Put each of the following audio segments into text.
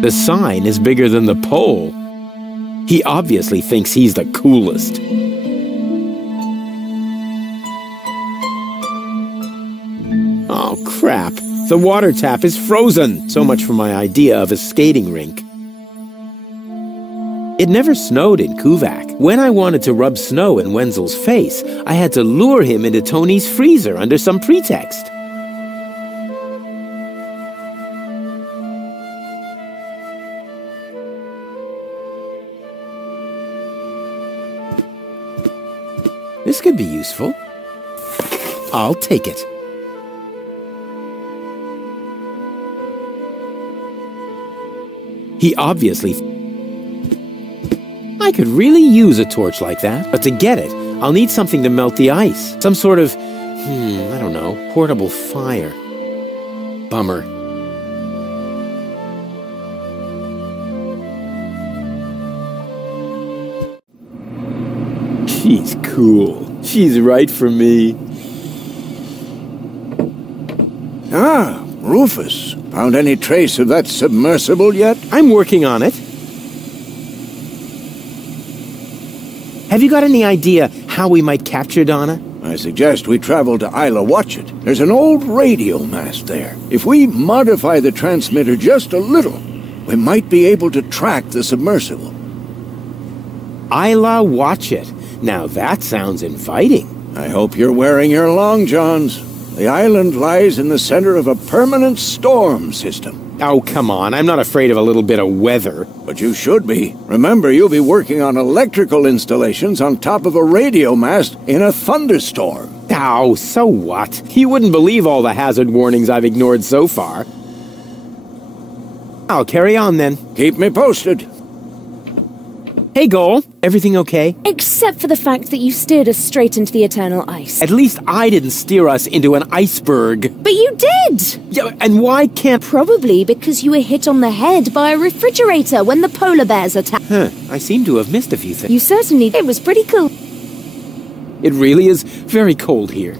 The sign is bigger than the pole. He obviously thinks he's the coolest. Oh, crap. The water tap is frozen. So much for my idea of a skating rink. It never snowed in Kuvak. When I wanted to rub snow in Wenzel's face, I had to lure him into Tony's freezer under some pretext. This could be useful. I'll take it. He obviously... I could really use a torch like that, but to get it, I'll need something to melt the ice. Some sort of, I don't know, portable fire. Bummer. She's cool. She's right for me. Ah, Rufus. Found any trace of that submersible yet? I'm working on it. Have you got any idea how we might capture Donna? I suggest we travel to Isla Watchet. There's an old radio mast there. If we modify the transmitter just a little, we might be able to track the submersible. Isla Watchet. Now that sounds inviting. I hope you're wearing your long johns. The island lies in the center of a permanent storm system. Oh, come on. I'm not afraid of a little bit of weather. But you should be. Remember, you'll be working on electrical installations on top of a radio mast in a thunderstorm. Oh, so what? You wouldn't believe all the hazard warnings I've ignored so far. I'll carry on then. Keep me posted. Hey, Goal. Everything okay? Except for the fact that you steered us straight into the eternal ice. At least I didn't steer us into an iceberg. But you did! Yeah, and why can't... Probably because you were hit on the head by a refrigerator when the polar bears attacked. Huh, I seem to have missed a few things. You certainly... It was pretty cool. It really is very cold here.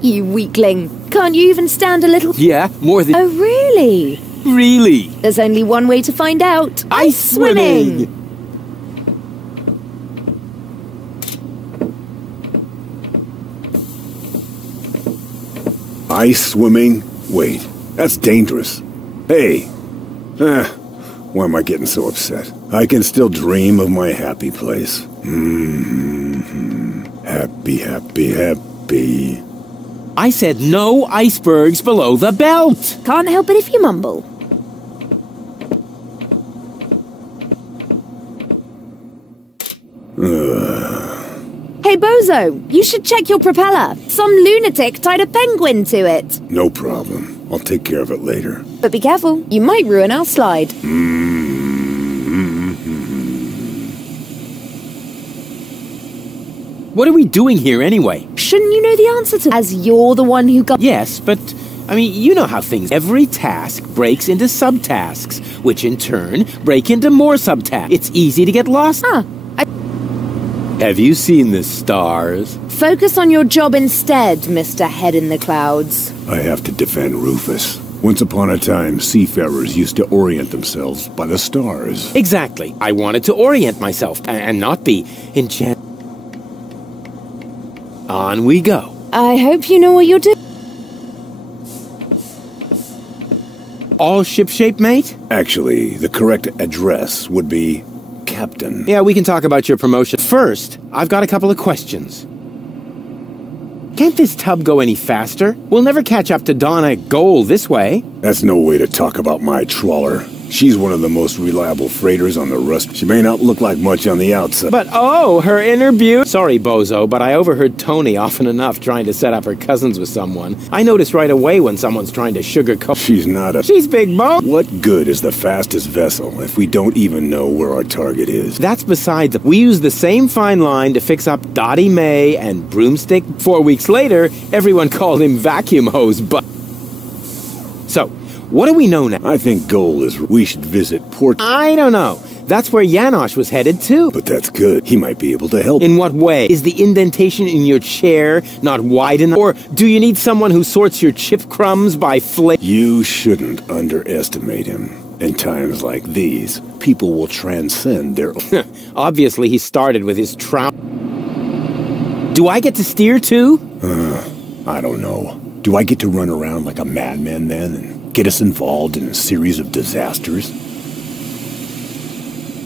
You weakling. Can't you even stand a little... Yeah, more than... Oh, really? Really? There's only one way to find out. Ice swimming! Ice swimming? Wait, that's dangerous. Hey, why am I getting so upset? I can still dream of my happy place. Happy, happy, happy. I said no icebergs below the belt! Can't help it if you mumble. Hey, Bozo, you should check your propeller. Some lunatic tied a penguin to it. No problem. I'll take care of it later. But be careful, you might ruin our slide. What are we doing here anyway? Shouldn't you know the answer to... As you're the one who got... Yes, but... I mean, you know how things... Every task breaks into subtasks, which in turn break into more subtasks. It's easy to get lost. Huh. Have you seen the stars? Focus on your job instead, Mr. Head in the Clouds. I have to defend Rufus. Once upon a time, seafarers used to orient themselves by the stars. Exactly. I wanted to orient myself and not be enchanted. On we go. I hope you know what you're doing. All shipshape, mate? Actually, the correct address would be Captain. Yeah, we can talk about your promotion. First, I've got a couple of questions. Can't this tub go any faster? We'll never catch up to Donna at Goal this way. That's no way to talk about my trawler. She's one of the most reliable freighters on the Rust. She may not look like much on the outside. But oh, her inner beauty. Sorry, Bozo, but I overheard Tony often enough trying to set up her cousins with someone. I notice right away when someone's trying to sugarcoat. She's not a... She's big bone. What good is the fastest vessel if we don't even know where our target is? That's beside the... We use the same fine line to fix up Dottie Mae and Broomstick. 4 weeks later, everyone called him Vacuum Hose, but... So... what do we know now? I think goal is we should visit Port... I don't know. That's where Janosch was headed, too. But that's good. He might be able to help. In what way? Is the indentation in your chair not wide enough? Or do you need someone who sorts your chip crumbs by flavor? You shouldn't underestimate him. In times like these, people will transcend their... Obviously, he started with his trout. Do I get to steer too? I don't know. Do I get to run around like a madman then and get us involved in a series of disasters?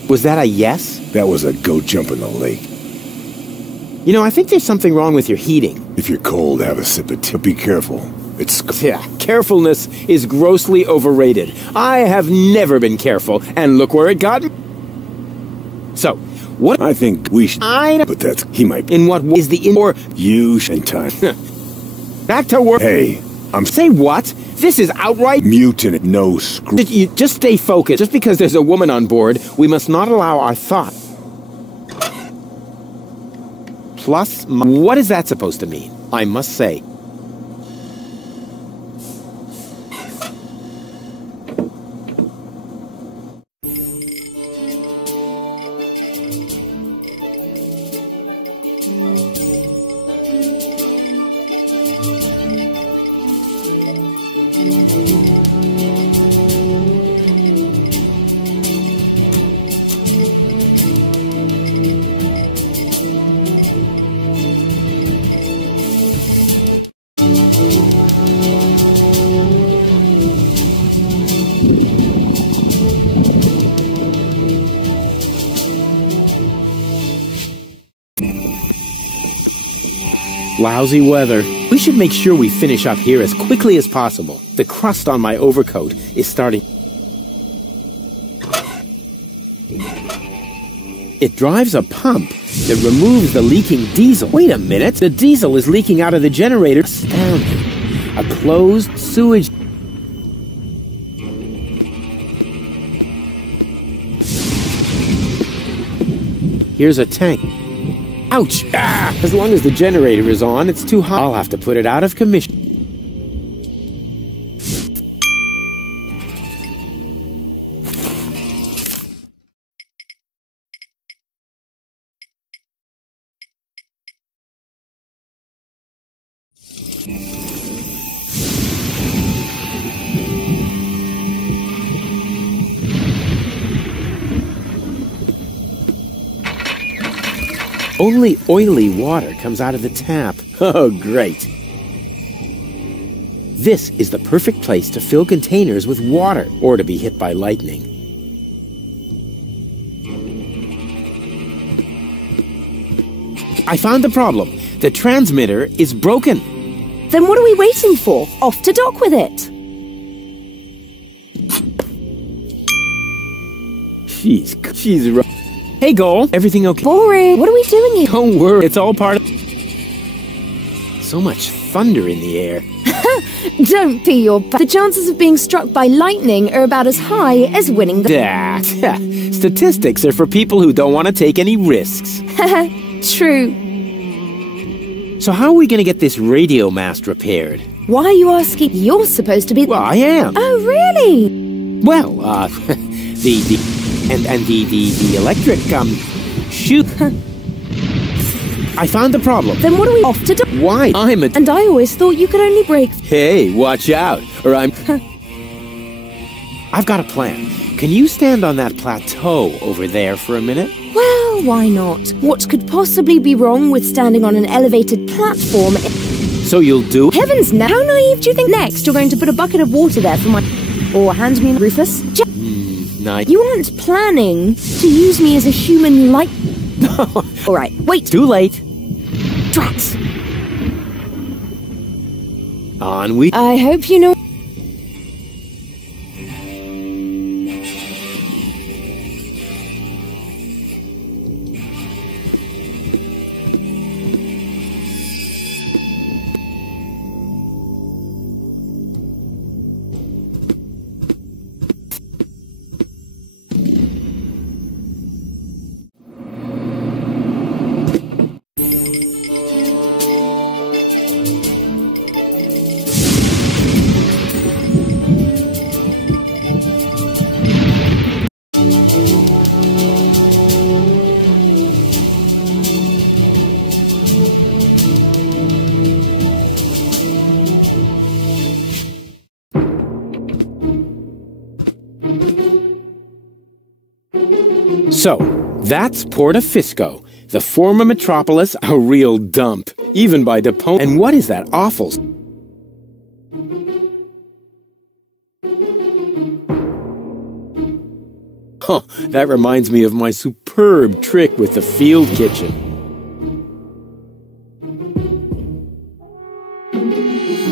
Was that a yes? That was a go jump in the lake. You know, I think there's something wrong with your heating. If you're cold, have a sip of tea. Be careful. It's... Yeah, carefulness is grossly overrated. I have never been careful, and look where it got me. So, what... I think we should... But that's... He might... In what is the in... Or... You in time. Back to work... Hey, Say what? This is outright... Mutant. No screw... You just stay focused. Just because there's a woman on board, we must not allow our thought... Plus... What is that supposed to mean? I must say... Lousy weather. We should make sure we finish up here as quickly as possible. The crust on my overcoat is starting... It drives a pump that removes the leaking diesel. Wait a minute, the diesel is leaking out of the generator. Astounding. A closed sewage... Here's a tank. Ouch! Ah! As long as the generator is on, it's too hot. I'll have to put it out of commission. Only oily water comes out of the tap. Oh, great. This is the perfect place to fill containers with water or to be hit by lightning. I found the problem. The transmitter is broken. Then what are we waiting for? Off to dock with it. She's right. Hey, Goal. Everything okay? Boring. What are we doing here? Don't worry. It's all part of... So much thunder in the air. Don't pee your pants. The chances of being struck by lightning are about as high as winning the... Statistics are for people who don't want to take any risks. True. So how are we going to get this radio mast repaired? Why are you asking? You're supposed to be... Well, I am. Oh, really? Well, the electric, shoot. I found the problem. Then what are we off to do? Why? I'm a... And I always thought you could only break... Hey, watch out, or I'm... I've got a plan. Can you stand on that plateau over there for a minute? Well, why not? What could possibly be wrong with standing on an elevated platform? So you'll do... Heavens, now how naive do you think? Next, you're going to put a bucket of water there for my... Or hand me Rufus? Nice. You aren't planning to use me as a human light... Alright, wait. Too late. Drats. On we... I hope you know... So, that's Portofisco, the former metropolis, a real dump, even by Deponia. And what is that awful... Oh, that reminds me of my superb trick with the field kitchen.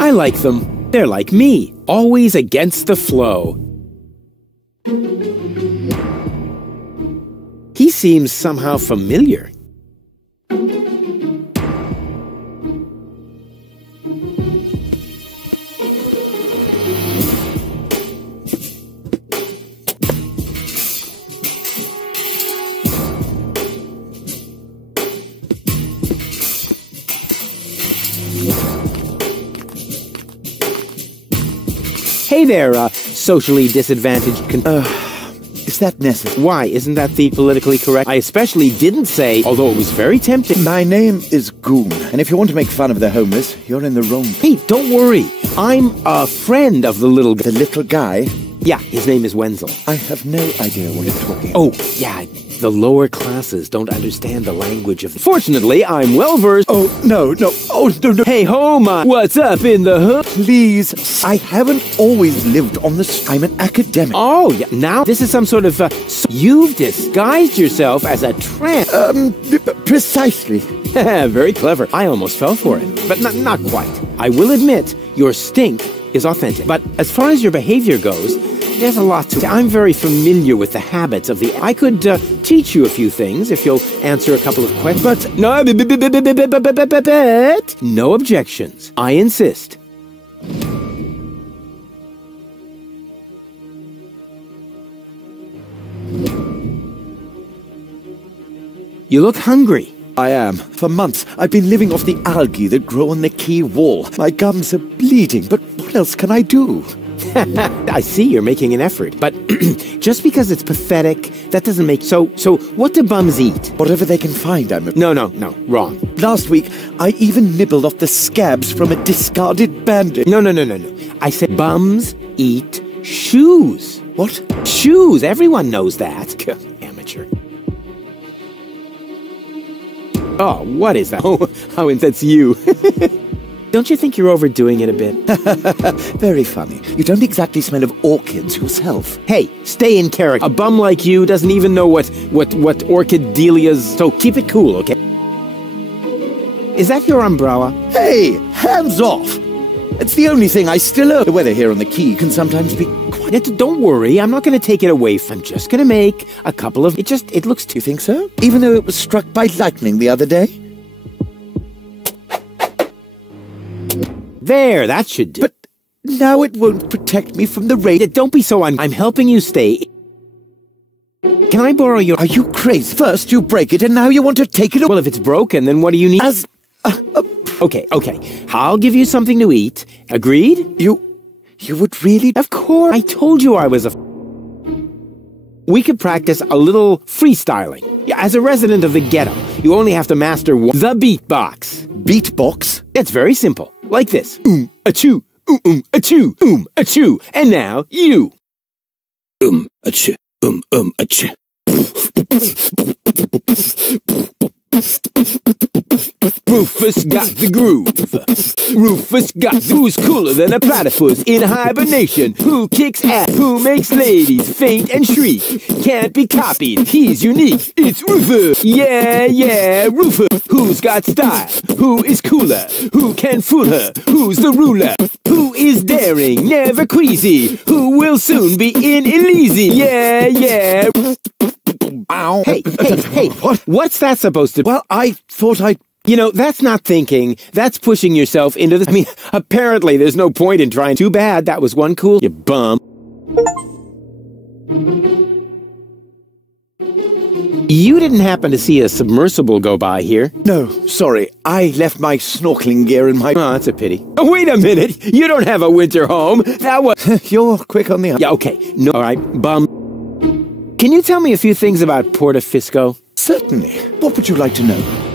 I like them. They're like me, always against the flow. He seems somehow familiar. Hey there, socially disadvantaged Is that necessary? Why, isn't that the politically correct? I especially didn't say, although it was very tempting. My name is Goon, and if you want to make fun of the homeless, you're in the wrong... Hey, don't worry. I'm a friend of the little... The little guy? Yeah, his name is Wenzel. I have no idea what you're talking about. Oh, yeah, the lower classes don't understand the language of... Fortunately, I'm well-versed... Oh, no. Oh, no. Hey, Homa, what's up in the hood? Please, I haven't always lived on the street. I'm an academic. Oh, yeah, now this is some sort of... you've disguised yourself as a tramp. Precisely. Very clever. I almost fell for it, but not quite. I will admit, your stink is authentic. But as far as your behavior goes, there's a lot to... I'm very familiar with the habits of the... I could teach you a few things if you'll answer a couple of questions, but... No objections. I insist. You look hungry. I am. For months, I've been living off the algae that grow on the quay wall. My gums are bleeding, but what else can I do? I see you're making an effort, but just because it's pathetic, that doesn't make... So what do bums eat? Whatever they can find, No, wrong. Last week, I even nibbled off the scabs from a discarded bandage. No. I said bums eat shoes. What? Shoes, everyone knows that. Amateur. Oh, what is that? Oh, that's you. Don't you think you're overdoing it a bit? Very funny. You don't exactly smell of orchids yourself. Hey, stay in character. A bum like you doesn't even know what orchid delias... So keep it cool, okay? Is that your umbrella? Hey, hands off! It's the only thing I still own. The weather here on the quay can sometimes be quite... Don't worry, I'm not going to take it away. I'm just going to make a couple of... It looks... You think so? Even though it was struck by lightning the other day? There, that should do. But now it won't protect me from the rain. Don't be so I'm helping you stay. Can I borrow your... Are you crazy? First you break it, and now you want to take it away. Well, if it's broken, then what do you need? As... Okay. I'll give you something to eat. Agreed? You would really... Of course. I told you I was a... We could practice a little freestyling. As a resident of the ghetto, you only have to master the beatbox. Beatbox? It's very simple. Like this. Achoo, achoo, achoo. And now, you. Achoo, achoo. Rufus got the groove. Rufus got who's cooler than a platypus in hibernation. Who kicks ass? Who makes ladies faint and shriek? Can't be copied. He's unique. It's Rufus. Yeah, Rufus. Who's got style? Who is cooler? Who can fool her? Who's the ruler? Who is daring? Never queasy. Who will soon be in Elysium? Yeah. Ow. Hey, what's that supposed to be? Well, I thought I'd... You know, that's not thinking. That's pushing yourself into the... I mean, apparently there's no point in trying. Too bad. That was one cool... You bum. You didn't happen to see a submersible go by here? No, sorry. I left my snorkeling gear in my... Oh, that's a pity. Oh, wait a minute. You don't have a winter home. That was... You're quick on the... Yeah, okay. No, all right, bum. Can you tell me a few things about Portofisco? Certainly. What would you like to know?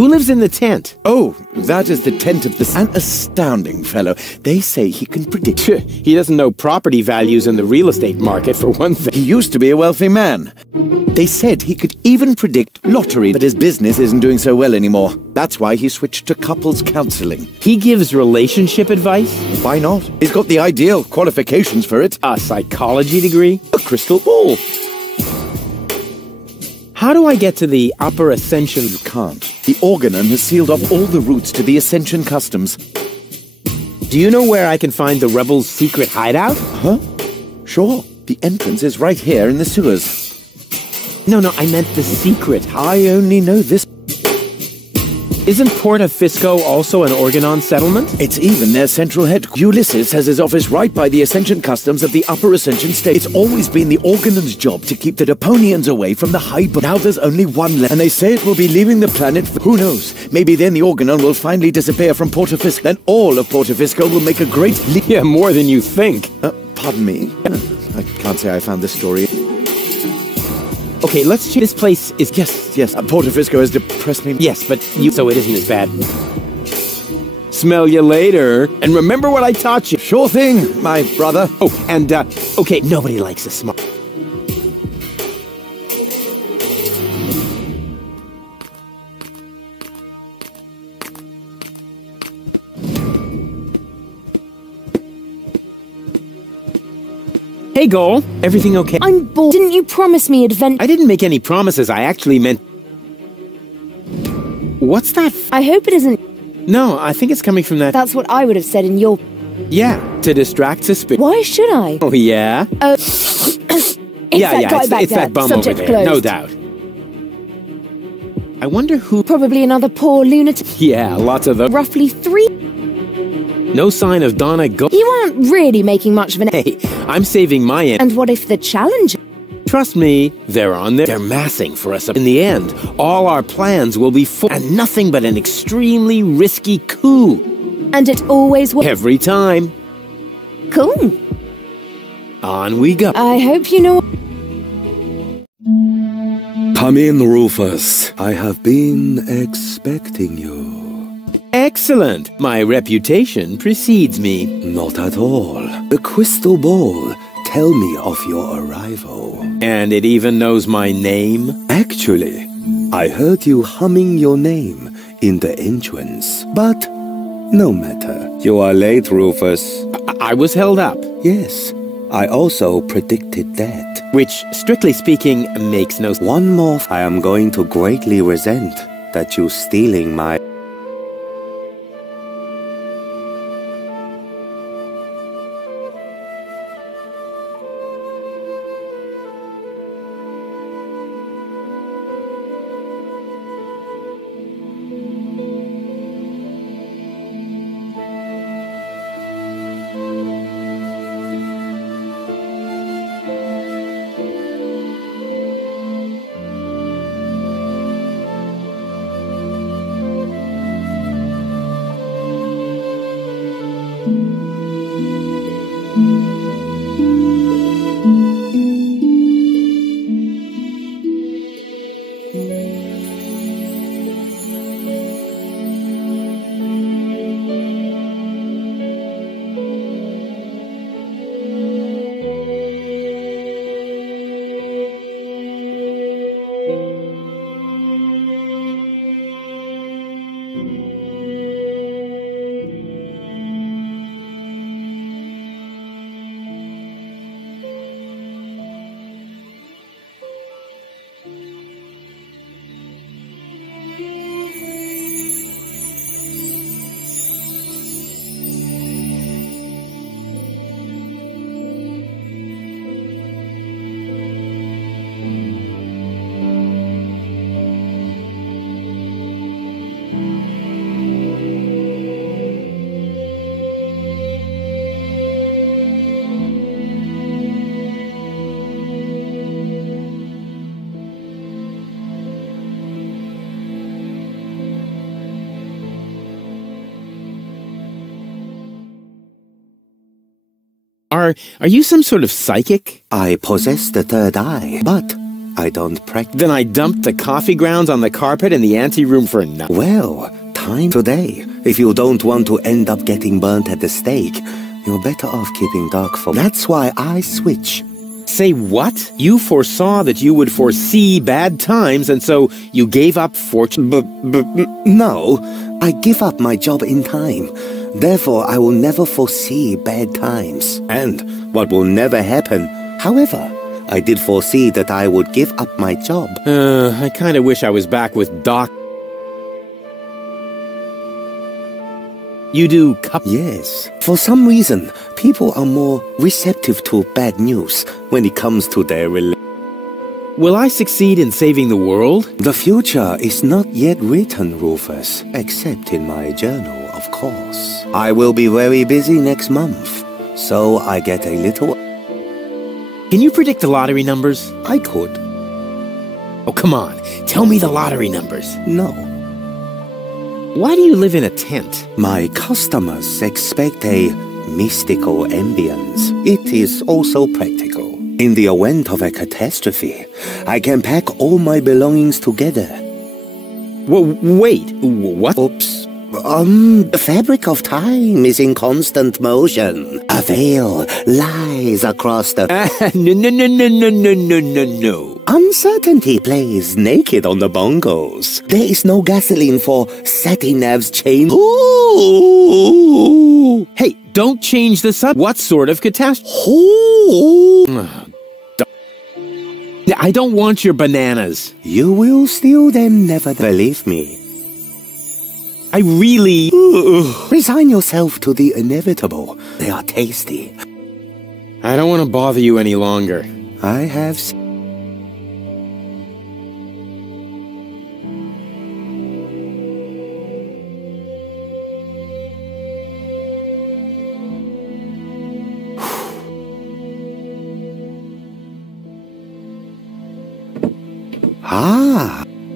Who lives in the tent? Oh, that is the tent of an astounding fellow. They say he can predict. He doesn't know property values in the real estate market, for one thing. He used to be a wealthy man. They said he could even predict lottery, but his business isn't doing so well anymore. That's why he switched to couples counseling. He gives relationship advice? Why not? He's got the ideal qualifications for it. A psychology degree? A crystal ball. How do I get to the Upper Ascension? You can't. The Organon has sealed off all the routes to the Ascension customs. Do you know where I can find the rebels' secret hideout? Huh? Sure. The entrance is right here in the sewers. No, I meant the secret. I only know this. Isn't Porta Fisco also an Organon settlement? It's even their central head. Ulysses has his office right by the Ascension customs of the Upper Ascension state. It's always been the Organon's job to keep the Deponians away from the high, but now there's only one left, and they say it will be leaving the planet. Who knows? Maybe then the Organon will finally disappear from Porta Fisco. Then all of Porta Fisco will make a great leap. Yeah, more than you think. Pardon me? I can't say I found this story. Okay, let's check. This place is... Yes. Porta Fisco has depressed me. Yes, but so it isn't as bad. Smell you later. And remember what I taught you. Sure thing, my brother. Oh, and, okay, nobody likes a smart... Hey, Goal. Everything okay? I'm bored. Didn't you promise me adventure? I didn't make any promises. I actually meant... What's that? I hope it isn't... No, I think it's coming from that... That's what I would have said in your... Yeah, to distract suspicion. Why should I? Oh, yeah? It's that bum over there, closed. no doubt. I wonder who... Probably another poor lunatic. Yeah, lots of them. Roughly 3... No sign of Donna You aren't really making much of an... Hey, I'm saving my end. And what if the challenge... Trust me, they're on there. They're massing for us. In the end, all our plans will be full and nothing but an extremely risky coup. And it always was... Every time. Cool. On we go. I hope you know... Come in, Rufus. I have been expecting you. Excellent. My reputation precedes me. Not at all. The crystal ball tell me of your arrival. And it even knows my name? Actually, I heard you humming your name in the entrance. But no matter. You are late, Rufus. I was held up. Yes, I also predicted that. Which, strictly speaking, makes no sense. One more. I am going to greatly resent that you stealing my... Are you some sort of psychic? I possess the third eye, but I don't practice. Then I dumped the coffee grounds on the carpet in the anteroom for nothing. Well, time today. If you don't want to end up getting burnt at the stake, you're better off keeping dark for... That's why I switch. Say what? You foresaw that you would foresee bad times, and so you gave up fortune? No, I give up my job in time. Therefore, I will never foresee bad times. And what will never happen. However, I did foresee that I would give up my job. I kinda wish I was back with Doc. You do Yes. For some reason, people are more receptive to bad news when it comes to their Will I succeed in saving the world? The future is not yet written, Rufus, except in my journal, of course. I will be very busy next month, so I get a little... Can you predict the lottery numbers? I could. Oh, come on. Tell me the lottery numbers. No. Why do you live in a tent? My customers expect a mystical ambience. It is also practical. In the event of a catastrophe, I can pack all my belongings together. Wait, what? Oops. The fabric of time is in constant motion. A veil lies across the... No. Uncertainty plays naked on the bongos. There is no gasoline for Satinav's chain. Ooh! Hey, don't change the subject. What sort of catastrophe? Ooh! I don't want your bananas. You will steal them, never believe me. I really... Resign yourself to the inevitable. They are tasty. I don't want to bother you any longer. I have...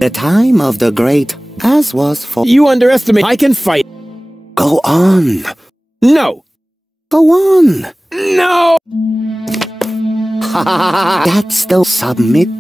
the time of the great, as was for... You underestimate. I can fight. Go on. No. Go on. No. That's the submit.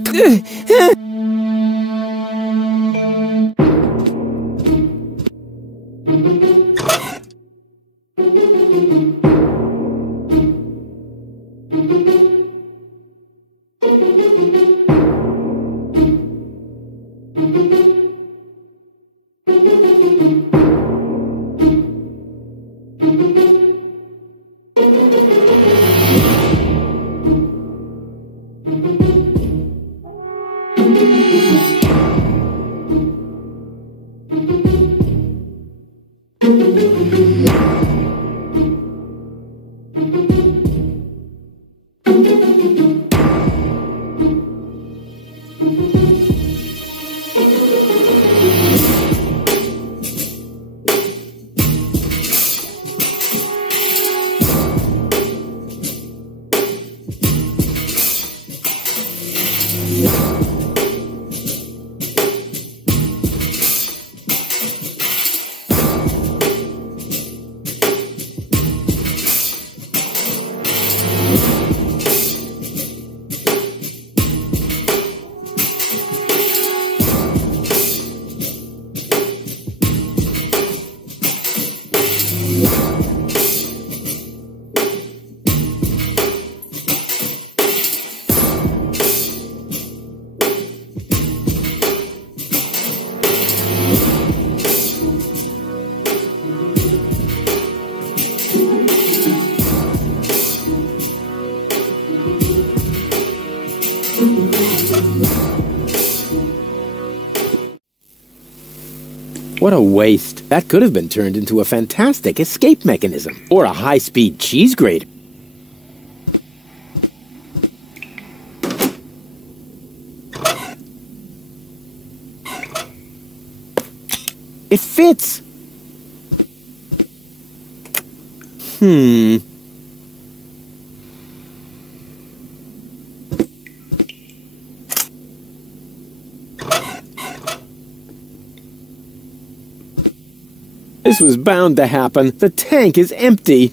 What a waste. That could have been turned into a fantastic escape mechanism. Or a high-speed cheese grater. It fits! This was bound to happen. The tank is empty.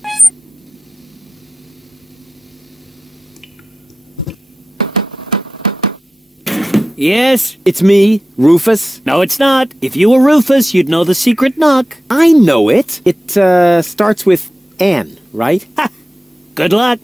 Yes? It's me, Rufus. No, it's not. If you were Rufus, you'd know the secret knock. I know it. It, starts with N, right? Ha! Good luck.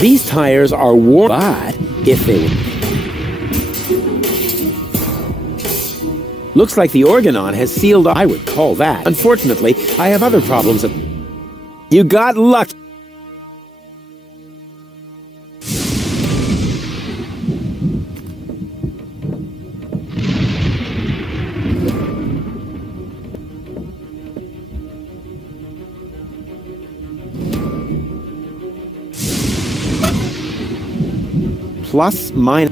These tires are worn, but if they were... Looks like the Organon has sealed up. I would call that. Unfortunately, I have other problems. You got lucky. Plus, minus...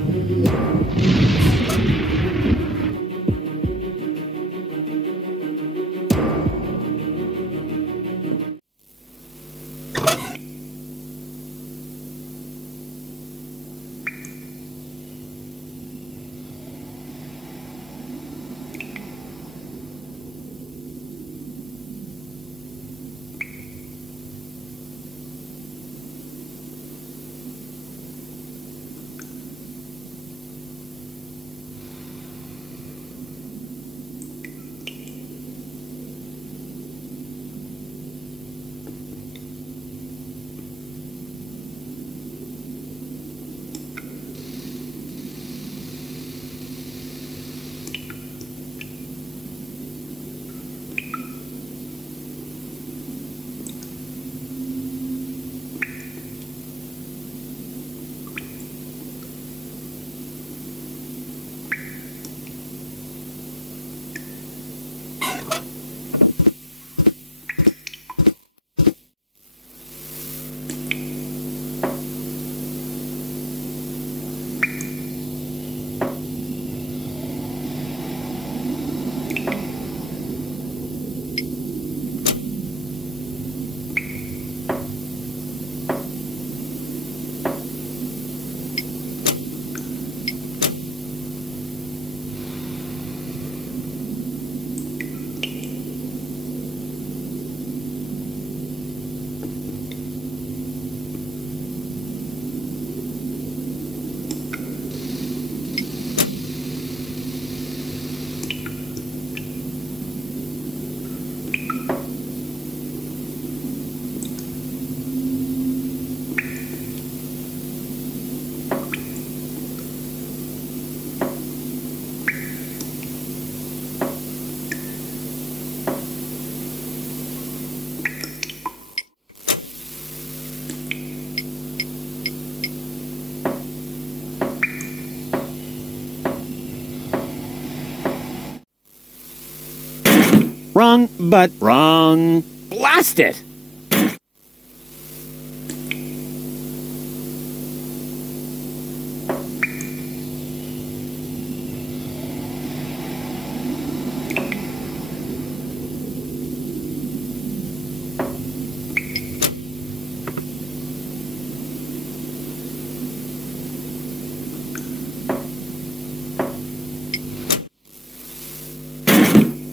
but wrong. Blast it!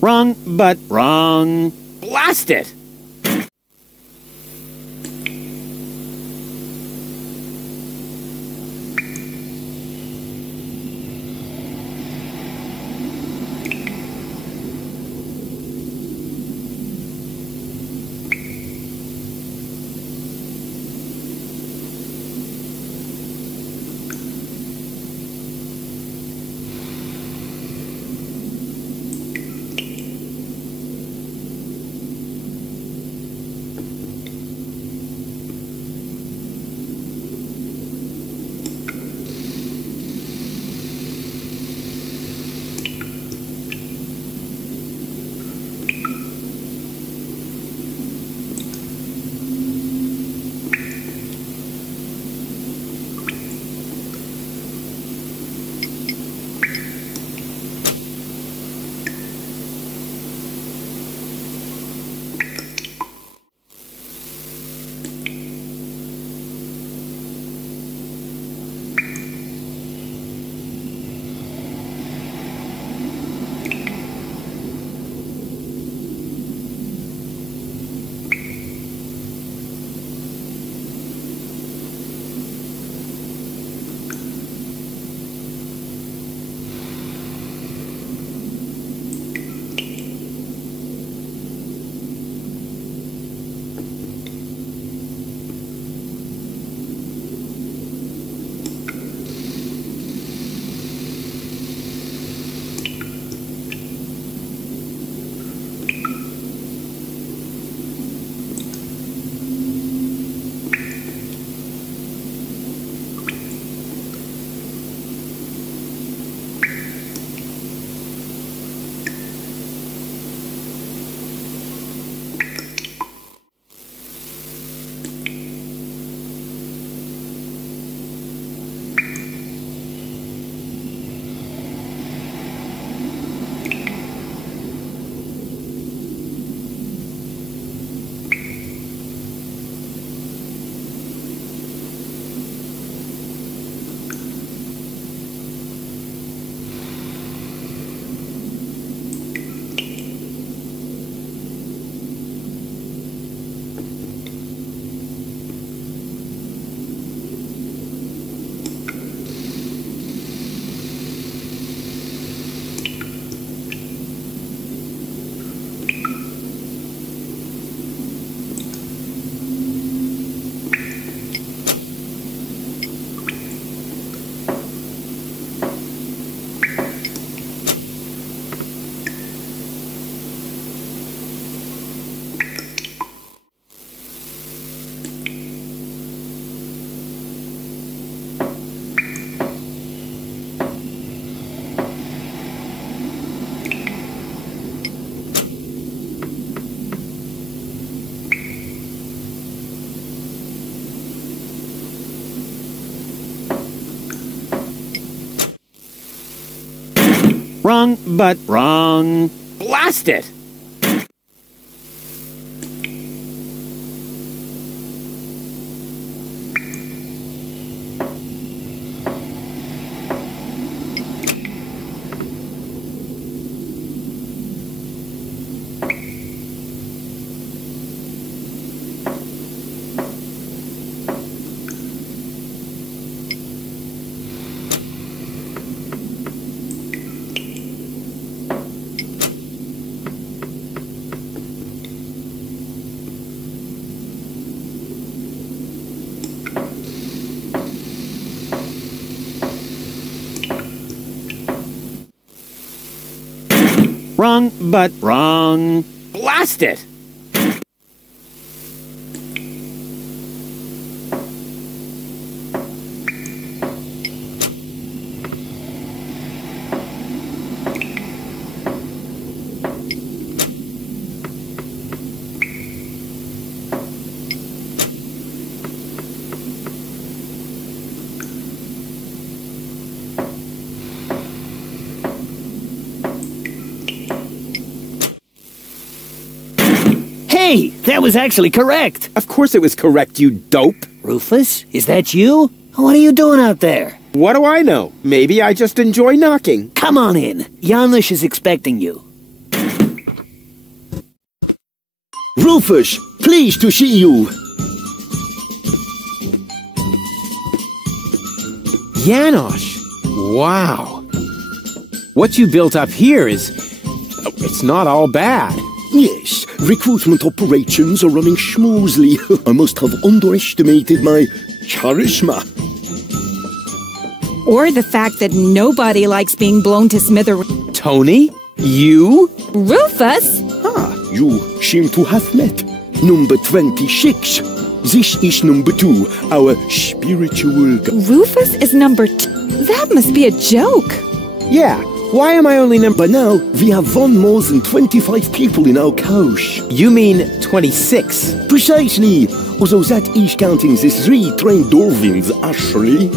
Wrong, but wrong. Blast it! Wrong, but wrong. Blast it! Wrong, but wrong. Blast it! That was actually correct. Of course it was correct, you dope. Rufus, is that you? What are you doing out there? What do I know? Maybe I just enjoy knocking. Come on in. Janusz is expecting you. Rufus, pleased to see you. Janusz, wow. What you built up here it's not all bad. Yes, recruitment operations are running smoothly. I must have underestimated my charisma. Or the fact that nobody likes being blown to smithereens. Tony? You? Rufus? You seem to have met. Number 26. This is number 2, our spiritual... Rufus is number 2. That must be a joke. Yeah, why am I only number... By now, we have won more than 25 people in our coach. You mean 26? Precisely, although that is counting the 3 trained dolphins, actually.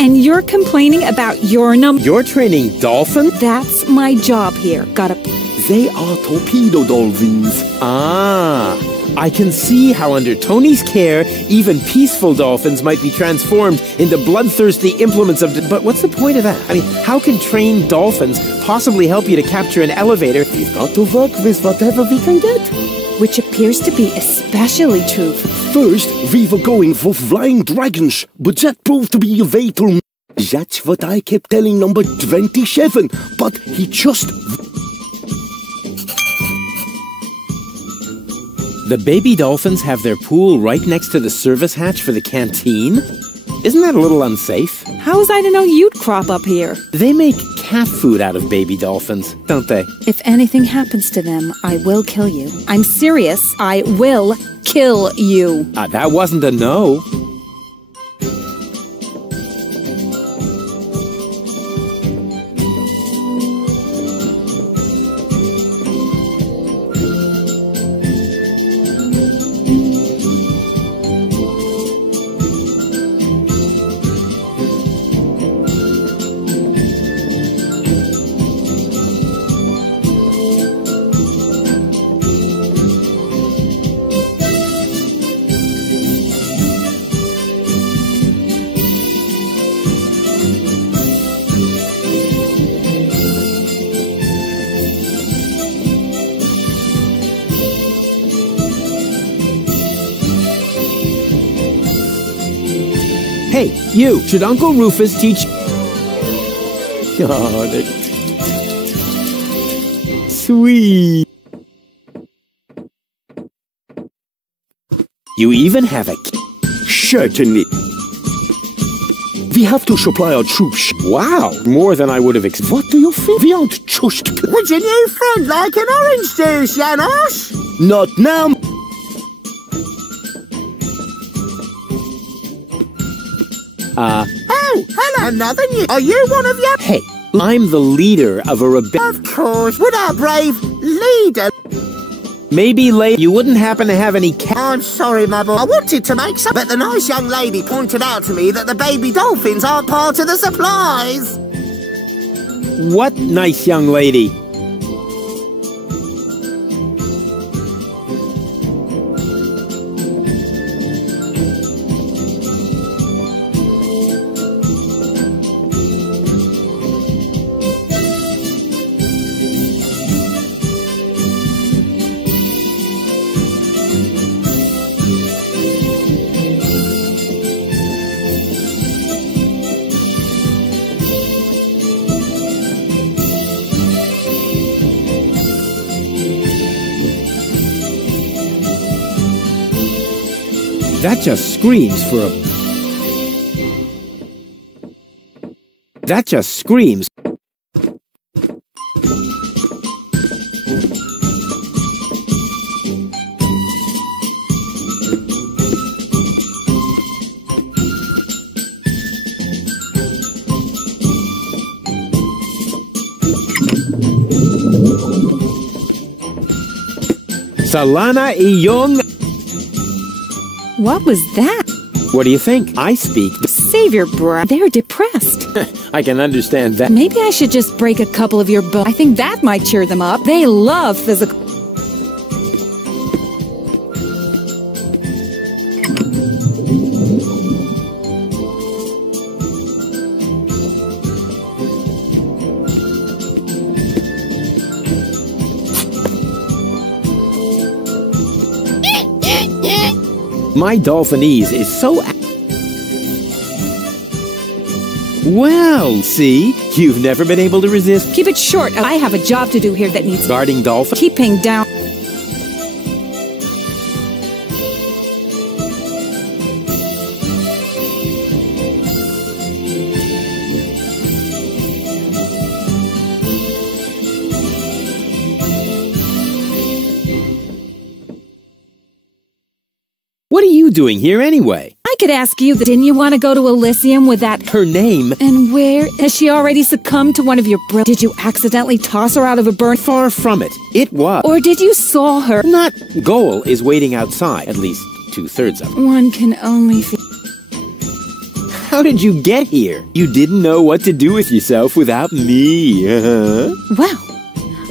And you're complaining about your number? You're training dolphins? That's my job here. They are torpedo dolphins. Ah, I can see how under Tony's care, even peaceful dolphins might be transformed into bloodthirsty implements of... But what's the point of that? I mean, how can trained dolphins possibly help you to capture an elevator? We've got to work with whatever we can get. Which appears to be especially true. First, we were going for flying dragons, but that proved to be a fatal... That's what I kept telling number 27, but he just... The baby dolphins have their pool right next to the service hatch for the canteen? Isn't that a little unsafe? How was I to know you'd crop up here? They make cat food out of baby dolphins, don't they? If anything happens to them, I will kill you. I'm serious. I will kill you. That wasn't a no. Hey, you! Should Uncle Rufus teach... Oh, that's... Sweet! You even have a... Certainly. We have to supply our troops. Wow! More than I would have expected. What do you think? We aren't just... Would your new friend like an orange juice, Janusz? Not now! Oh, hello, another new... Are you one of your... Hey, I'm the leader of a rebellion. Of course, would our brave leader... Maybe you wouldn't happen to have any I'm sorry, my boy. I wanted to make some... But the nice young lady pointed out to me that the baby dolphins aren't part of the supplies. What nice young lady? That just screams for a... That just screams... Salana iyong... What was that? What do you think? I speak. Save your breath. They're depressed. I can understand that. Maybe I should just break a couple of your bones. I think that might cheer them up. They love physical... My Dolphinese is so... Well, see? You've never been able to resist Keep it short. I have a job to do here that needs guarding dolphins. keeping down. What are you doing here anyway? I could ask you, didn't you want to go to Elysium with that? Her name? And where? Has she already succumbed to one of your Did you accidentally toss her out of a burn? Far from it. It was. Or did you saw her? Not. Goal is waiting outside. At least 2/3 of it. One can only feel. How did you get here? You didn't know what to do with yourself without me. Well,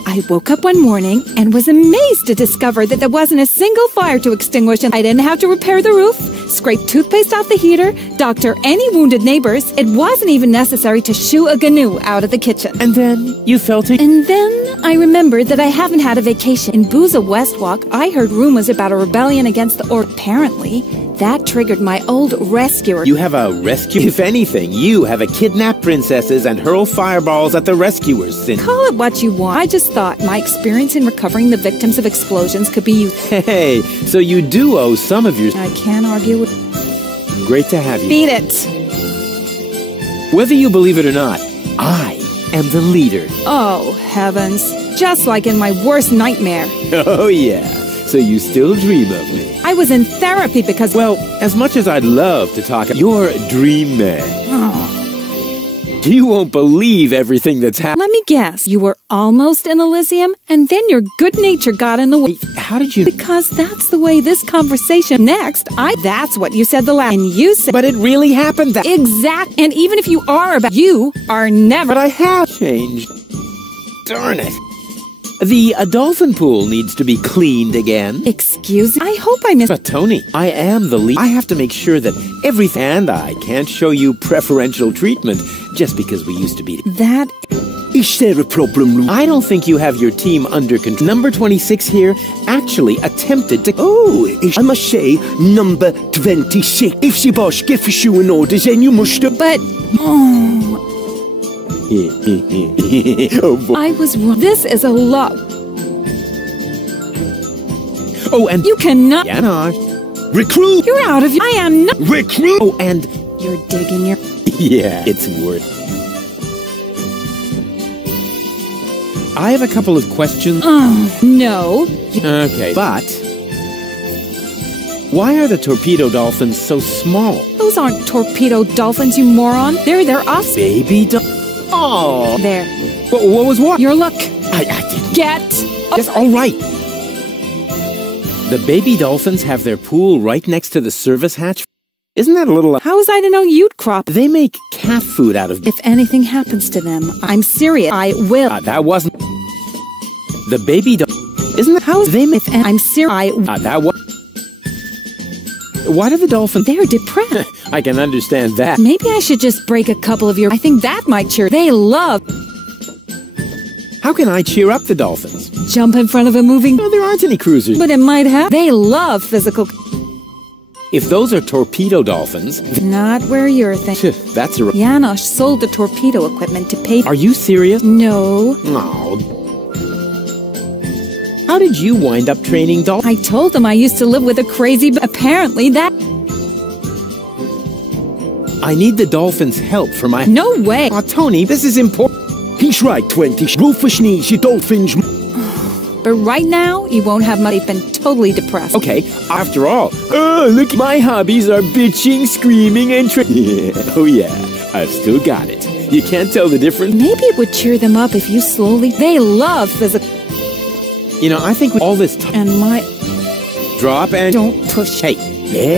I woke up one morning and was amazed to discover that there wasn't a single fire to extinguish, and I didn't have to repair the roof, scrape toothpaste off the heater, doctor any wounded neighbors. It wasn't even necessary to shoo a GNU out of the kitchen. And then you felt it. And then I remembered that I haven't had a vacation. In Booza Westwalk, I heard rumors about a rebellion against the Apparently, that triggered my old rescuer. You have a rescue? If anything, you have a kidnap princesses and hurl fireballs at the rescuers. Call it what you want. I just thought my experience in recovering the victims of explosions could be used. Hey, so you do owe some of your... I can't argue with... Great to have you. Beat it! Whether you believe it or not, I am the leader. Oh, heavens. Just like in my worst nightmare. Oh, yeah. So you still dream of me. I was in therapy because... Well, as much as I'd love to talk... You're a dream man. Oh. You won't believe everything that's happened. Let me guess. You were almost in Elysium, and then your good nature got in the way. How did you... Because that's the way this conversation... Next, That's what you said the last... And you said... But it really happened that... Exact. And even if you are about... You are never... But I have changed. Darn it. The dolphin pool needs to be cleaned again. Excuse me? I hope I missed... But Tony, I am the lead. I have to make sure that everything... And I can't show you preferential treatment just because we used to be... That... Is there a problem, Lou? I don't think you have your team under control. Number 26 here actually attempted to... Oh, I must say, number 26. If the boss gives you an order, then you must... But... Oh... Oh, boy. I was wrong. This is a lot. Oh, and... You cannot... Janosch. Recruit! You're out of... I am not... Recruit! Oh, and... You're digging your... Yeah, it's worth... I have a couple of questions. No. Okay, but... Why are the torpedo dolphins so small? Those aren't torpedo dolphins, you moron. They're their offspring. Baby dolphins. Oh. There. What was what? Your luck. I didn't... Get... Yes, all right. The baby dolphins have their pool right next to the service hatch. Isn't that a little... How was I to know you'd crop? They make cat food out of... If anything happens to them, I'm serious. I will. That wasn't... The baby Isn't that how they make... I'm serious. That was... Why do the dolphins... They're depressed. I can understand that. Maybe I should just break a couple of your... I think that might cheer... They love... How can I cheer up the dolphins? Jump in front of a moving... No, there aren't any cruisers. But it might have... They love physical... If those are torpedo dolphins... Not where you're thinking. That's a... Janosch sold the torpedo equipment to pay... Are you serious? No. Oh. How did you wind up training dolphins? I told them I used to live with a crazy... Apparently that... I need the dolphins' help for my... No way! Oh, Tony, this is important. He's right, 20. Rufus needs your dolphins... But right now, you won't have money. Been totally depressed. Okay, after all... Oh, look, my hobbies are bitching, screaming, and... Yeah. Oh, yeah, I've still got it. You can't tell the difference? Maybe it would cheer them up if you slowly... They love physical... You know, I think all this... And my... Drop and... Don't push... Hey,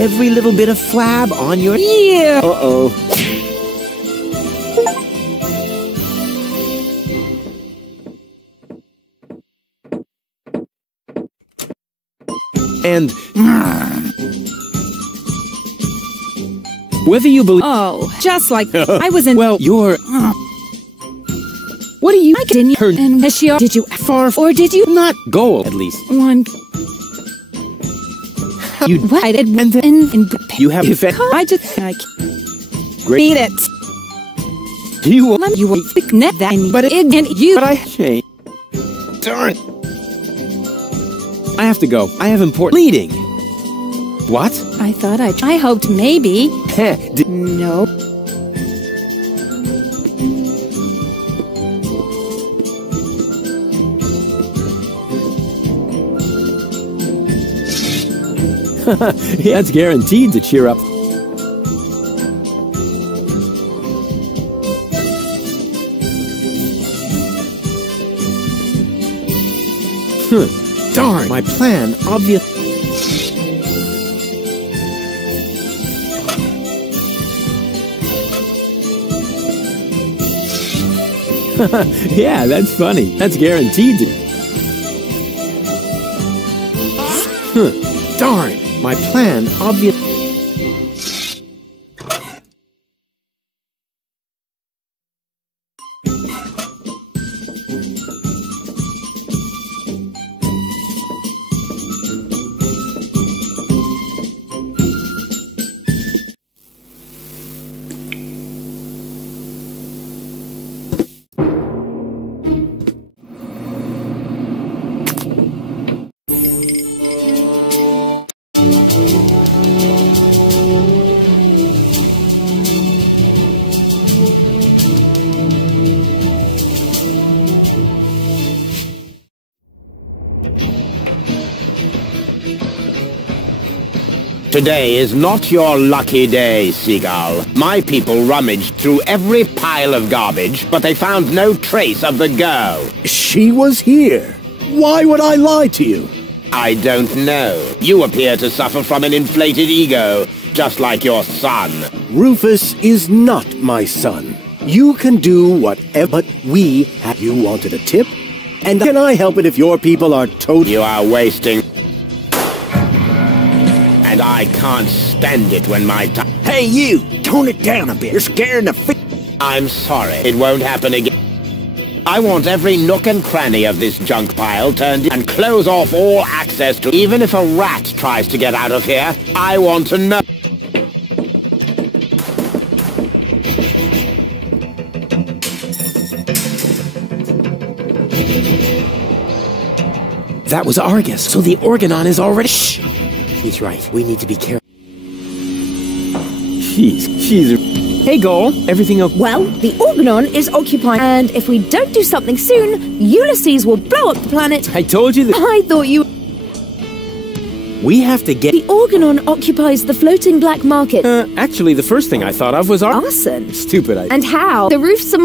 every little bit of flab on your... Yeah! Uh-oh. And... Whether you believe... Oh, just like... I was in... Well, you're... What do you... I didn't... Her... And has she... Did you... Far... Or did you... Not goal, at least. One... You what? I did and then You have effect. I just like Great. beat it. Do you want You will think that But it- and you. But I change. Darn. I have to go. I have important leading. What? I thought I hoped maybe. Heh. No. Yeah, it's guaranteed to cheer up. Darn, my plan, obvious. Yeah, that's funny. That's guaranteed to. Darn, my plan, obvious. Today is not your lucky day, Seagull. My people rummaged through every pile of garbage, but they found no trace of the girl. She was here. Why would I lie to you? I don't know. You appear to suffer from an inflated ego, just like your son. Rufus is not my son. You can do whatever, but we have... You wanted a tip? And can I help it if your people are totally... You are wasting... And I can't stand it when my time... Hey, you! Tone it down a bit. You're scaring the I'm sorry. It won't happen again. I want every nook and cranny of this junk pile turned in and close off all access to... Even if a rat tries to get out of here, I want to know... That was Argus, so the Organon is already... Shh! He's right. We need to be careful. She's... Hey, Goal. Everything okay? Well, the Organon is occupied, and if we don't do something soon, Ulysses will blow up the planet. I told you that... I thought you... We have to get... The Organon occupies the floating black market. Actually, the first thing I thought of was arson. Stupid idea. And how? The roof's some...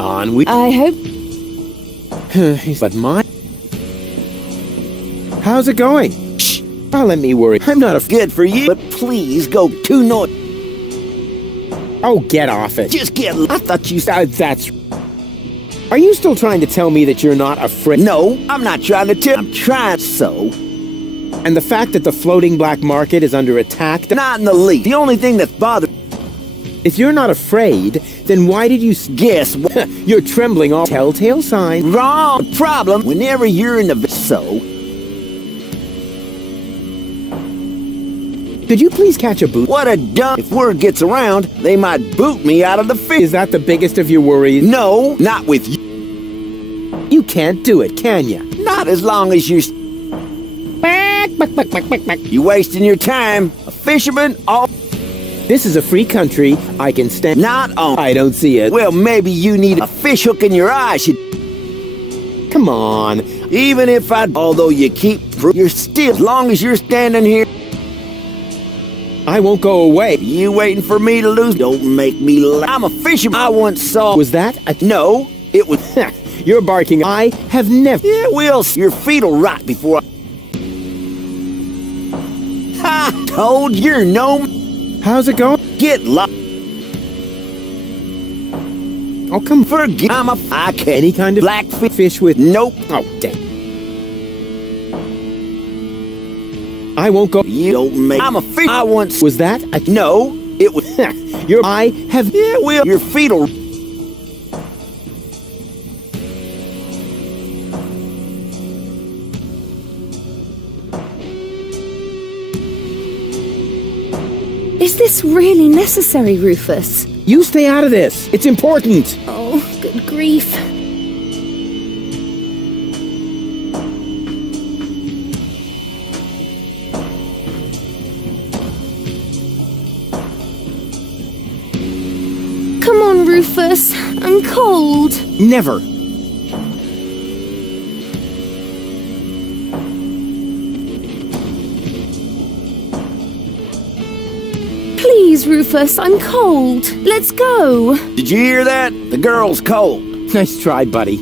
On we... I hope... But my... How's it going? Shh! Don't let me worry. I'm not a... Good for you, but please go too north. Oh, get off it. Just get... I thought you... That's... Are you still trying to tell me that you're not afraid? No, I'm not trying to tell... I'm trying so... And the fact that the floating black market is under attack... Not in the least. The only thing that's bothered... If you're not afraid, then why did you... Guess what? You're trembling all... Telltale sign. Wrong problem. Whenever you're in the... So... Could you please catch a boot? What a dumb... If word gets around, they might boot me out of the fish. Is that the biggest of your worries? No, not with you. You can't do it, can you? Not as long as you're... You wasting your time. A fisherman, all... This is a free country. I can stand... Not on... I don't see it. Well, maybe you need a fish hook in your eye. Come on. Even if I... Although you keep... You're still... As long as you're standing here... I won't go away. You waiting for me to lose? Don't make me laugh. I'm a fisherman. I once saw... Was that a... No, it was... You're barking. I have never... Yeah, well, your feet'll rot before I... Ha! Told you're no... How's it going? Get lost. Oh, come... Forget... I'm a... I can't... Any kind of... Black fish with... Nope. Oh, damn. I won't go... You don't make... I'm a fish... I once... Was that a... No, it was... Your... I have... Yeah, well... Your feet'll... this really necessary, Rufus? You stay out of this. It's important. Oh, good grief. Come on, Rufus. I'm cold. Never. Please, Rufus, I'm cold. Let's go. Did you hear that? The girl's cold. Nice try, buddy.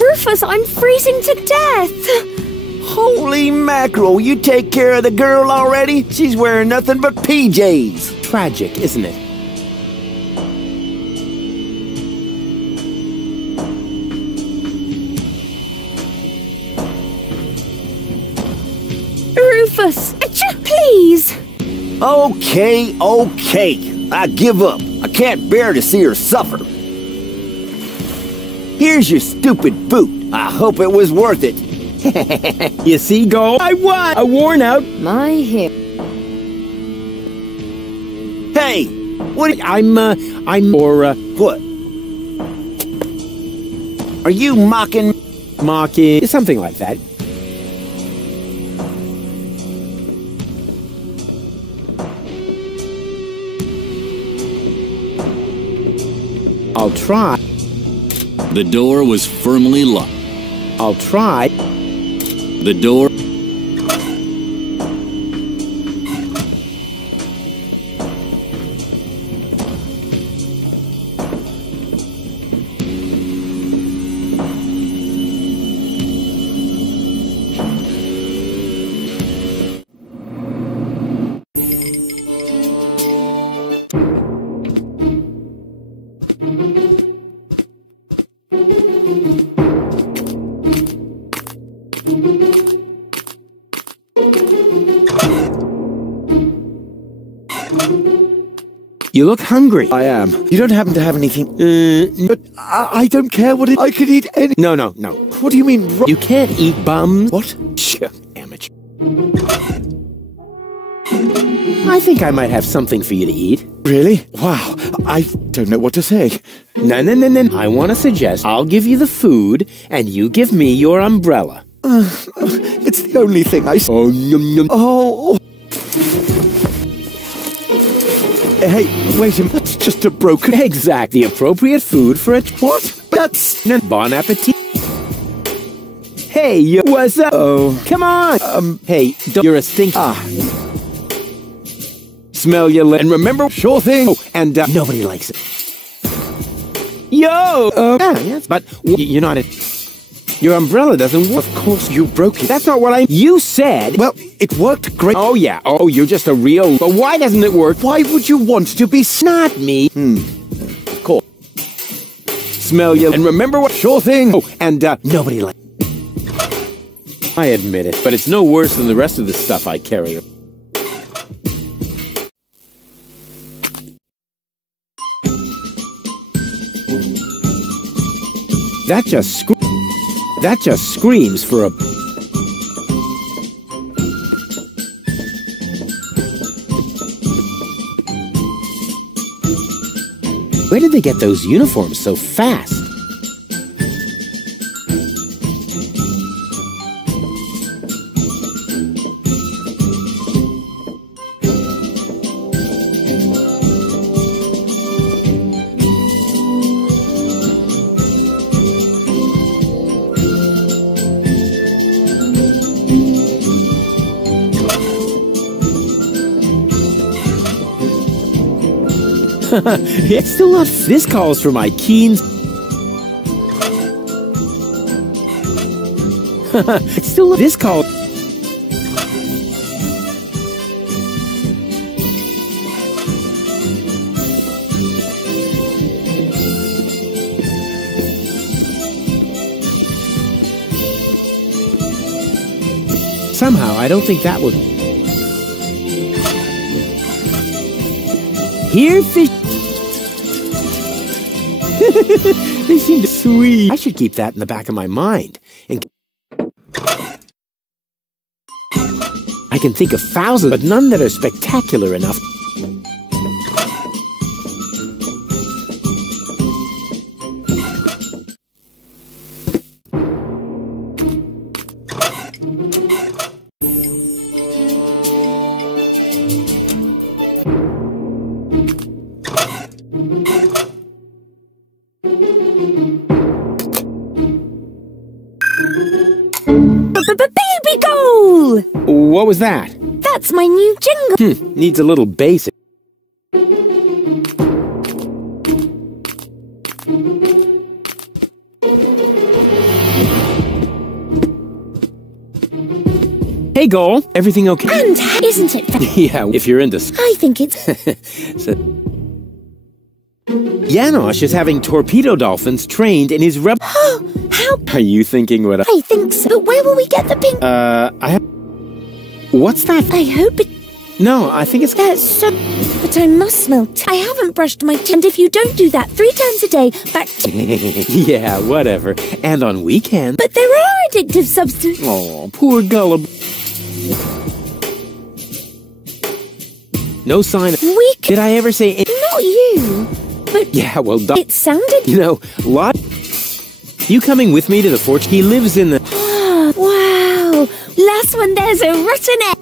Rufus, I'm freezing to death. Holy mackerel, you take care of the girl already? She's wearing nothing but PJs. Tragic, isn't it? Rufus, please. Okay. I give up. I can't bear to see her suffer. Here's your stupid boot. I hope it was worth it. You see, Gold? I won! A worn out. My hip. Hey! What? What? Are you mocking? Mocking. Something like that. I'll try. The door was firmly locked. I'll try. The door... You look hungry. I am. You don't happen to have anything... But I don't care what it... I could eat any... No. What do you mean? You can't eat bums. What? Amateur. I think I might have something for you to eat. Really? Wow. I don't know what to say. No. I want to suggest I'll give you the food, and you give me your umbrella. It's the only thing I... Oh, yum. Oh... Hey, wait a minute. That's just a broken... Exactly. Appropriate food for a... What? That's... Bon appetit. Hey, what's up? Oh. Come on. Hey, you're a stink... Smell your lip. And remember... Sure thing. Oh, and, nobody likes it. Yo! Yes, but you're not... Your umbrella doesn't work. Of course, you broke it. That's not what I... You said... Well, it worked great. Oh, yeah. Oh, you're just a real... But why doesn't it work? Why would you want to be... Not me. Of course. Smell your... And remember what... Sure thing. Oh, and, nobody likes... I admit it, but it's no worse than the rest of the stuff I carry. That just screams for a... Where did they get those uniforms so fast? It's still not... This calls for my keen... It's still... This call... Somehow, I don't think that would... Here, fish... They seem sweet. I should keep that in the back of my mind. And I can think of thousands, but none that are spectacular enough. Baby goal! What was that? That's my new jingle. Needs a little basic. Hey, Goal. Everything okay? And isn't it? Yeah, if you're into... I think it's... Janosch is having torpedo dolphins trained in his How? Are you thinking what I think so. But where will we get the pink... What's that? I hope it... No, I think it's... That's so... But I must smell... I haven't brushed my teeth. And if you don't do that 3 times a day, back to... Yeah, whatever. And on weekends... But there are addictive substances... Oh, poor gullible... No sign of... Did I ever say... Not you. But... Yeah, well... It sounded... You know, lot... You coming with me to the forge? He lives in the... Wow. Last one, there's a rotten egg.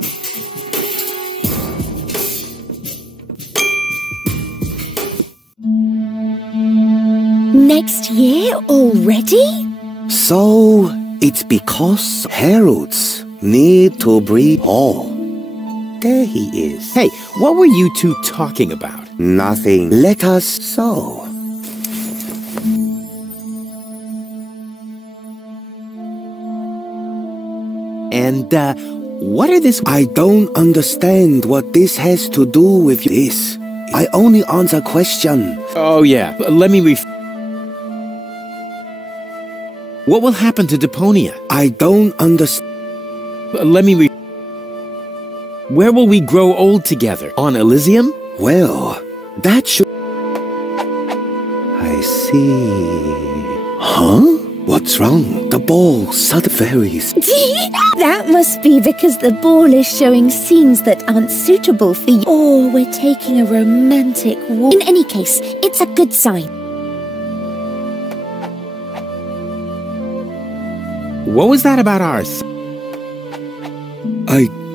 Next year already? So, it's because heralds need to breathe. Oh, there he is. Hey, what were you two talking about? Nothing. Let us sow. And, what are this... I don't understand what this has to do with this. I only answer question. Oh, yeah. Let me What will happen to Deponia? I don't understand. Let me Where will we grow old together? On Elysium? Well, that should... I see... Huh? What's wrong? The ball suddenly varies. That must be because the ball is showing scenes that aren't suitable for you. Or we're taking a romantic walk. In any case, it's a good sign. What was that about ours?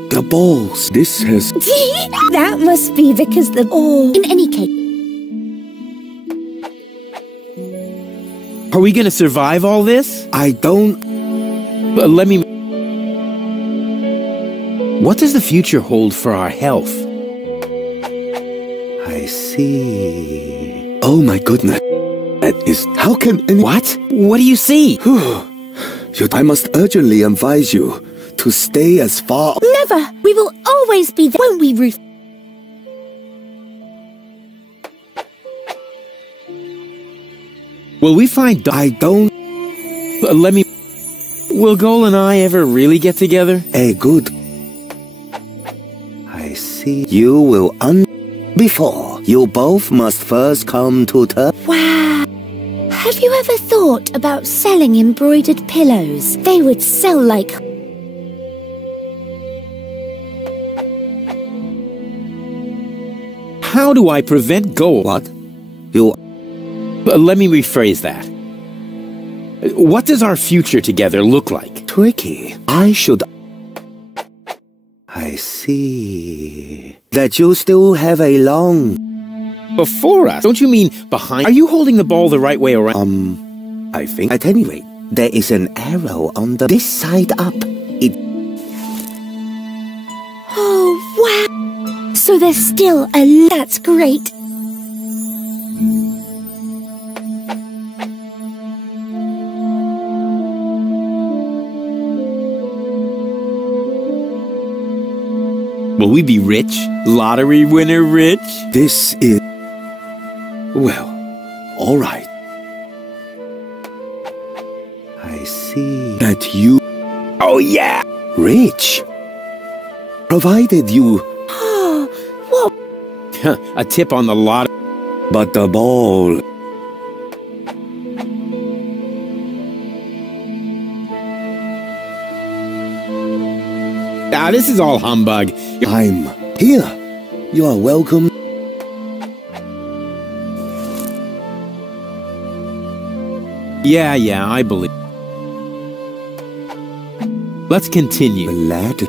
The balls. This has... That must be because the... In any case... Are we gonna survive all this? I don't... Let me... What does the future hold for our health? I see... Oh my goodness. That is... How can any... What? What do you see? I must urgently advise you to stay as far... Never! We will always be there, won't we, Ruth? Will we find... I don't... Let me... Will Goal and I ever really get together? Good... I see. You will Before, you both must first come to Wow! Have you ever thought about selling embroidered pillows? They would sell like... How do I prevent Goal? What? You... Let me rephrase that. What does our future together look like? Tricky. I should... I see... That you still have a long... Before us? Don't you mean behind? Are you holding the ball the right way around? I think... At any rate, there is an arrow on this side up. Oh, wow! So there's still a... That's great. Will we be rich? Lottery winner rich? This is... Well, all right. I see that you... Oh, yeah! Rich. Provided you... Oh, what? A tip on the lot. But the ball... Ah, this is all humbug. I'm here. You are welcome. Yeah, I believe. Let's continue. Lad.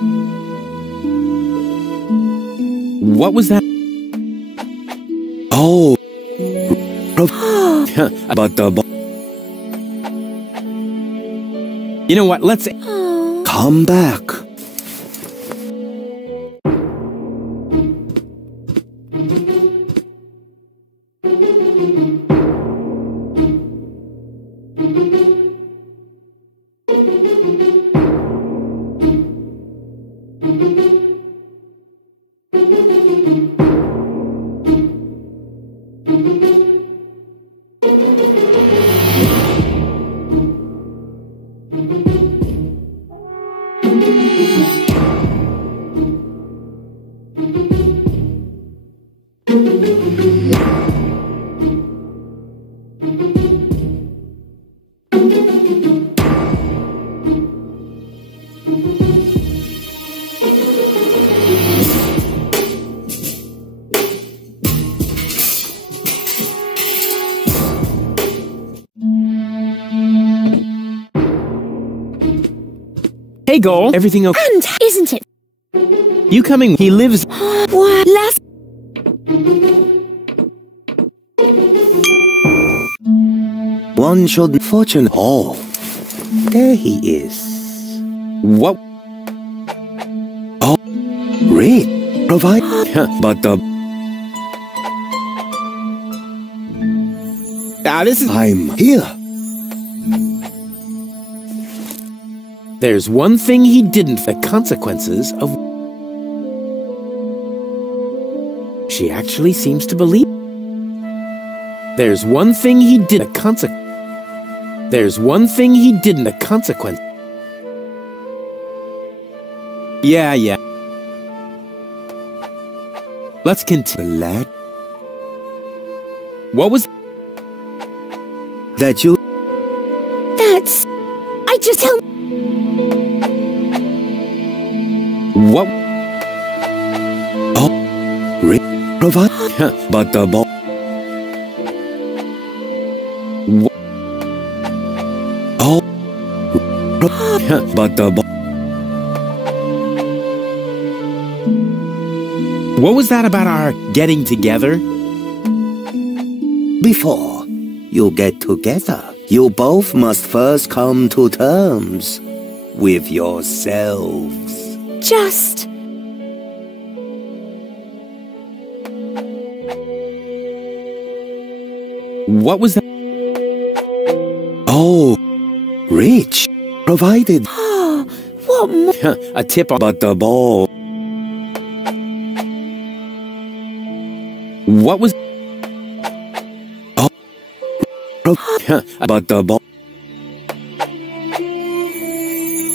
What was that? Oh. But the... You know what? Let's... Come back. Hey, Goal. Everything okay? And isn't it? You coming? He lives... What? Last... One should fortune. Oh. There he is. What? Oh. Read. Provide. But the... Ah, this is... I'm here. There's one thing he didn't. The consequences of... She actually seems to believe. There's one thing he did. There's one thing he didn't. A consequence. Yeah. Let's continue. Lad. What was... That you... That's... I just helped... What? Oh. Provide. But the ball... Oh. But the ball... What was that about our getting together? Before you get together, you both must first come to terms with yourselves. Just... What was that? Oh, rich. Provided. What more? A tip on... But the ball... What was... Oh. But the ball...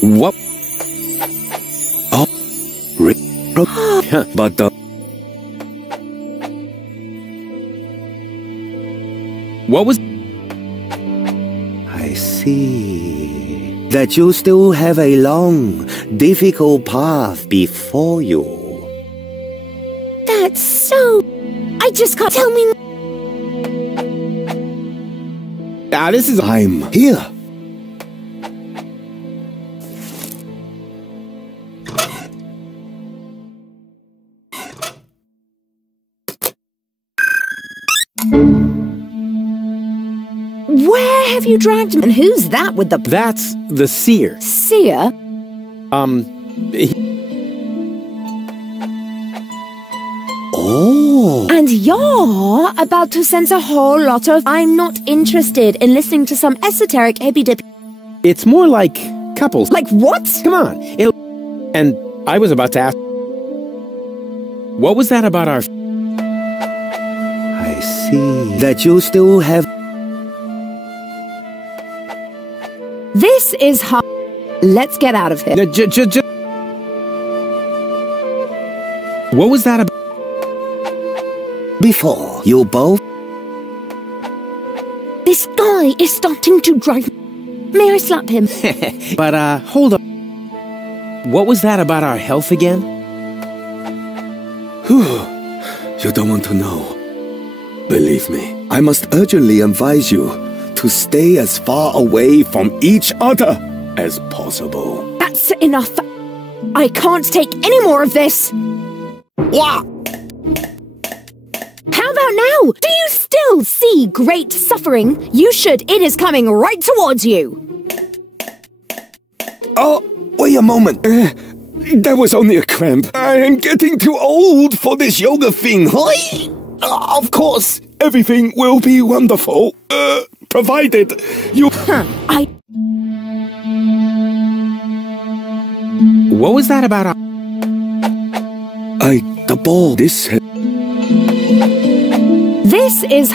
What? Oh. But the... What was... I see that you still have a long, difficult path before you. That's so... I just can't tell me... Ah, this is... I'm here. Where have you dragged him? And who's that with the... That's the seer. Seer? Oh. And you're about to sense a whole lot of... I'm not interested in listening to some esoteric hippy-dippy... It's more like couples. Like what? Come on. And I was about to ask... What was that about our... I see that you still have... This is hard. Let's get out of here. What was that about? Before you both... This guy is starting to drive... May I slap him? But, hold on. What was that about our health again? You don't want to know. Believe me, I must urgently advise you to stay as far away from each other as possible. That's enough. I can't take any more of this. What? How about now? Do you still see great suffering? You should. It is coming right towards you. Oh, wait a moment. That was only a cramp. I am getting too old for this yoga thing. Of course, everything will be wonderful. Provided you... What was that about our... the ball. This is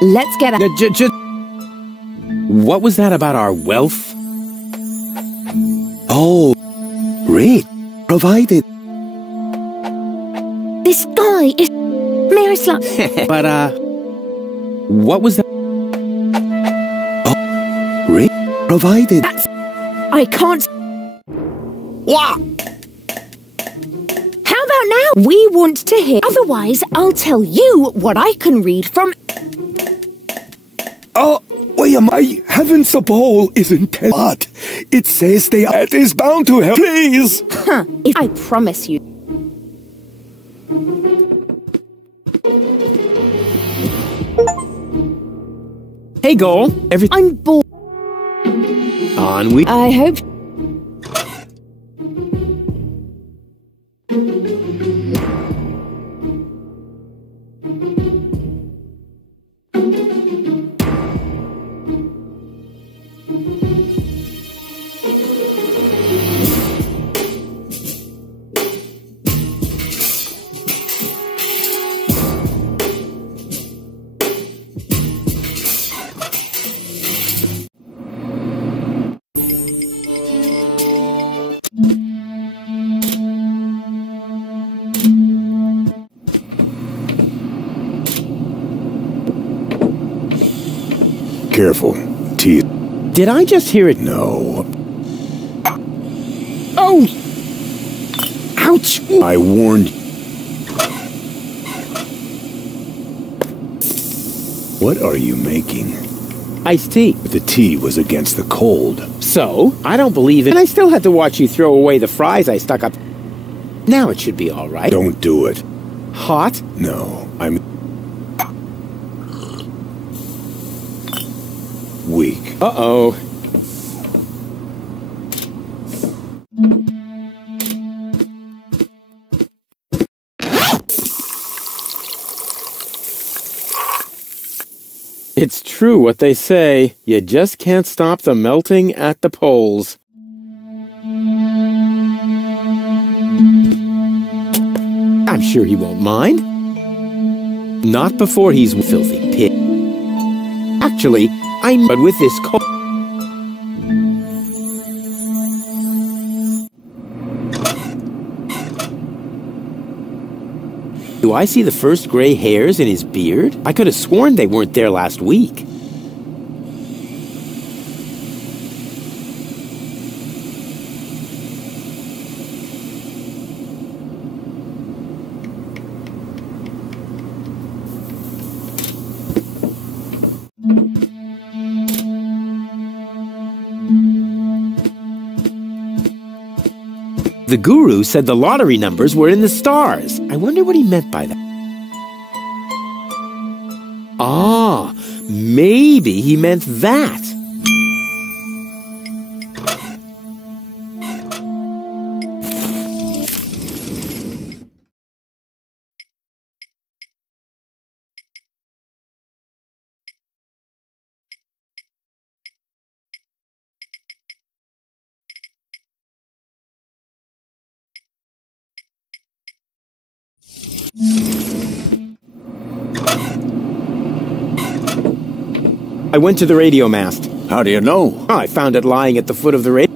Let's get a... What was that about our wealth? Oh, Rick, provided. This guy is... May I slap... But, what was that? Oh, Rick, provided. That's... I can't... What? How about now? We want to hear... Otherwise, I'll tell you what I can read from... Oh, wait a minute. Heavens, the ball isn't but it says the ad is bound to help. Please! I promise you. Hey, Goal. I'm bored. On we... I hope... Careful, teeth. Did I just hear it? No. Oh! Ouch! I warned you. What are you making? Iced tea. The tea was against the cold. So? I don't believe it. And I still had to watch you throw away the fries I stuck up. Now it should be all right. Don't do it. Hot? No, I'm... weak. Uh-oh. It's true what they say. You just can't stop the melting at the poles. I'm sure he won't mind. Not before he's a filthy pig. Actually, but with this cold... Do I see the first gray hairs in his beard? I could have sworn they weren't there last week. The guru said the lottery numbers were in the stars. I wonder what he meant by that. Ah, maybe he meant that. I went to the radio mast. How do you know? Oh, I found it lying at the foot of the radio.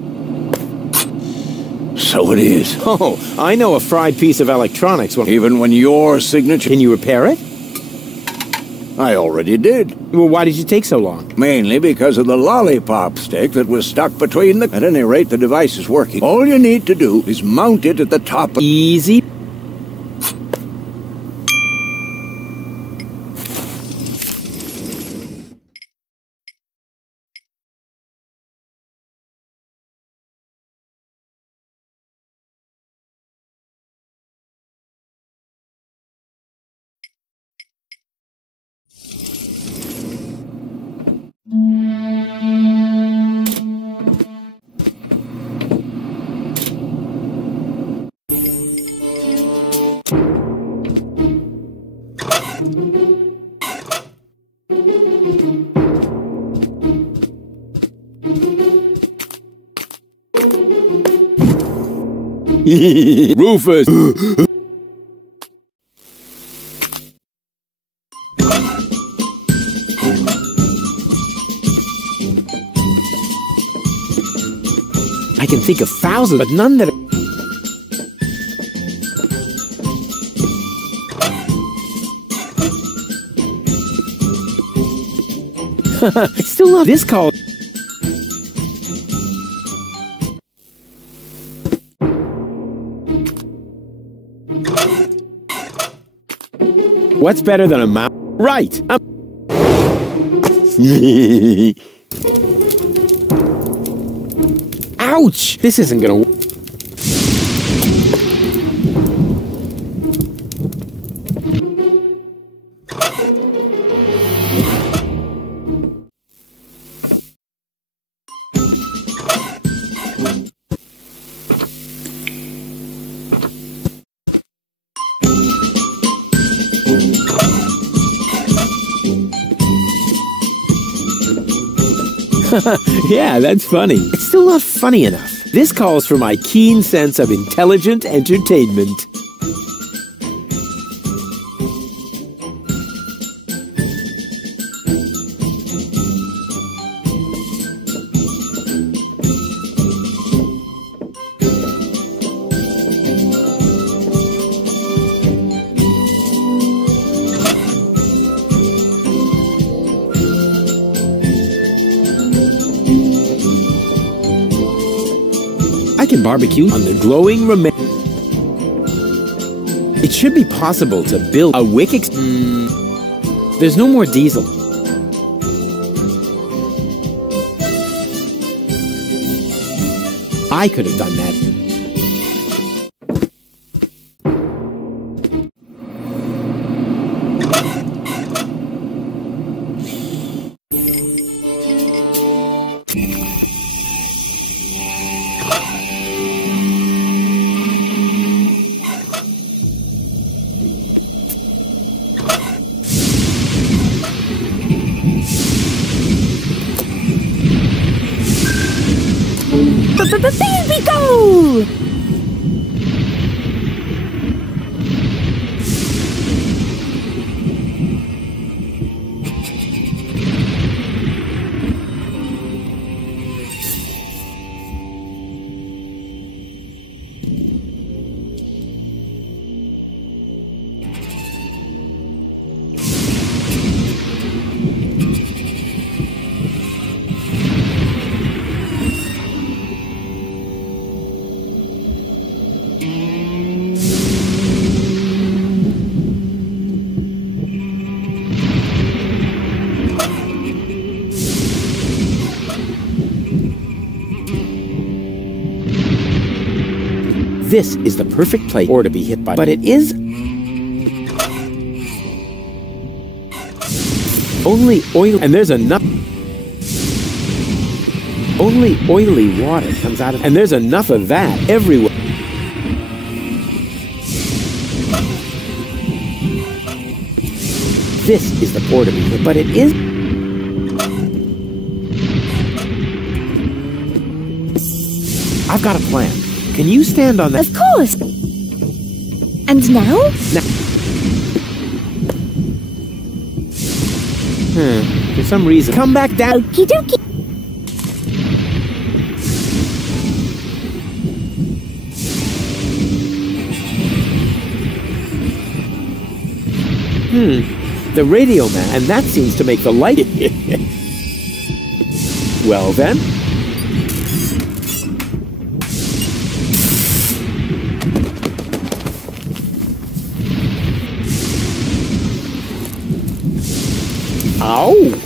So it is. Oh, I know a fried piece of electronics. Even when your signature... Can you repair it? I already did. Well, why did you take so long? Mainly because of the lollipop stick that was stuck between the... At any rate, the device is working. All you need to do is mount it at the top of... Easy. Rufus! I can think of thousands, but none that... I still love this call. What's better than a mouse? Right! Ouch! This isn't gonna work. Yeah, that's funny. It's still not funny enough. This calls for my keen sense of intelligent entertainment. I can barbecue on the glowing remains. It should be possible to build a wick. There's no more diesel. I could have done that. There we go! This is the perfect place or to be hit by, but it is only oil, and there's enough. Only oily water comes out of, and there's enough of that everywhere. This is the pour to be hit, but it is. I've got a plan. Can you stand on that? Of course. And now? For some reason. Come back down. Okie dokie. the radio man, and that seems to make the light. Well then. Ow!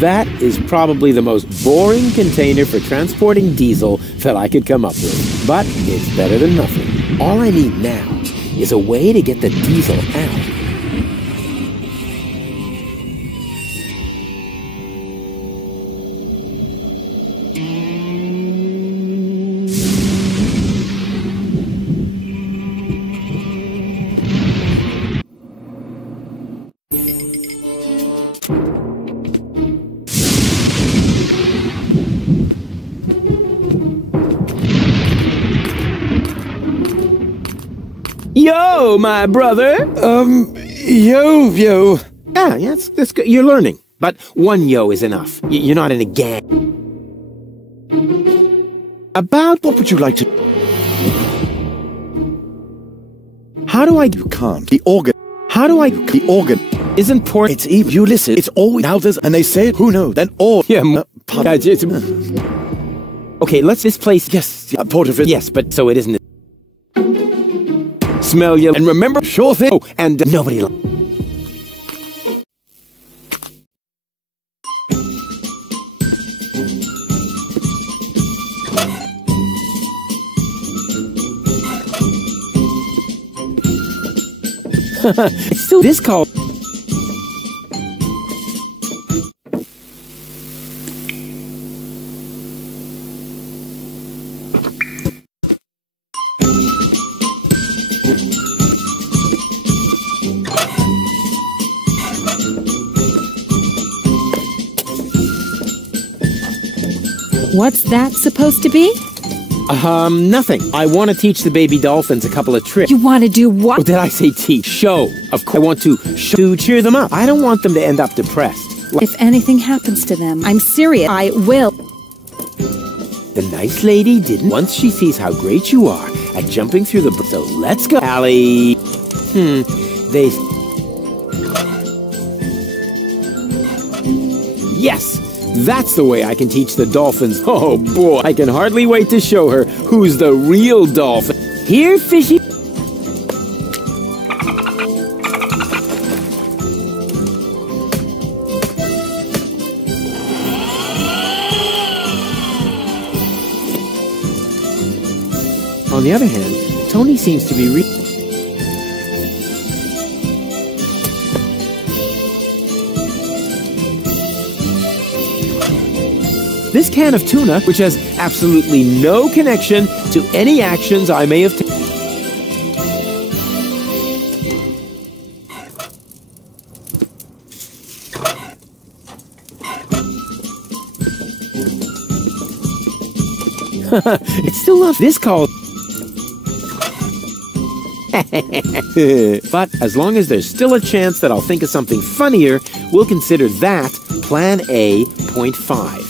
That is probably the most boring container for transporting diesel that I could come up with. But it's better than nothing. All I need now is a way to get the diesel out. Yo, my brother! Yo. Yeah, that's good. You're learning. But one yo is enough. You're not in a gang. About what would you like to... How do I... You can't. The organ. How do I... The organ. Isn't port... It's even... You listen. It's always... Now there's... And they say it. Who knows? Then all... Yeah, pardon. Okay, let's this place... Yes. Porterfield. Yes, but so it isn't... Smell you... And remember... Sure thing. Oh, and nobody... Still this call. What's that supposed to be? Nothing. I want to teach the baby dolphins a couple of tricks. You want to do what? Oh, did I say teach? Show. Of course. I want to cheer them up. I don't want them to end up depressed. If anything happens to them, I'm serious. I will. The nice lady didn't. Once she sees how great you are at jumping through the... So let's go. Allie. They... Yes! That's the way I can teach the dolphins. Oh boy, I can hardly wait to show her who's the real dolphin. Here, fishy. On the other hand, Tony seems to be this can of tuna, which has absolutely no connection to any actions I may have taken. It's still not this call. But as long as there's still a chance that I'll think of something funnier, we'll consider that Plan A, point 5.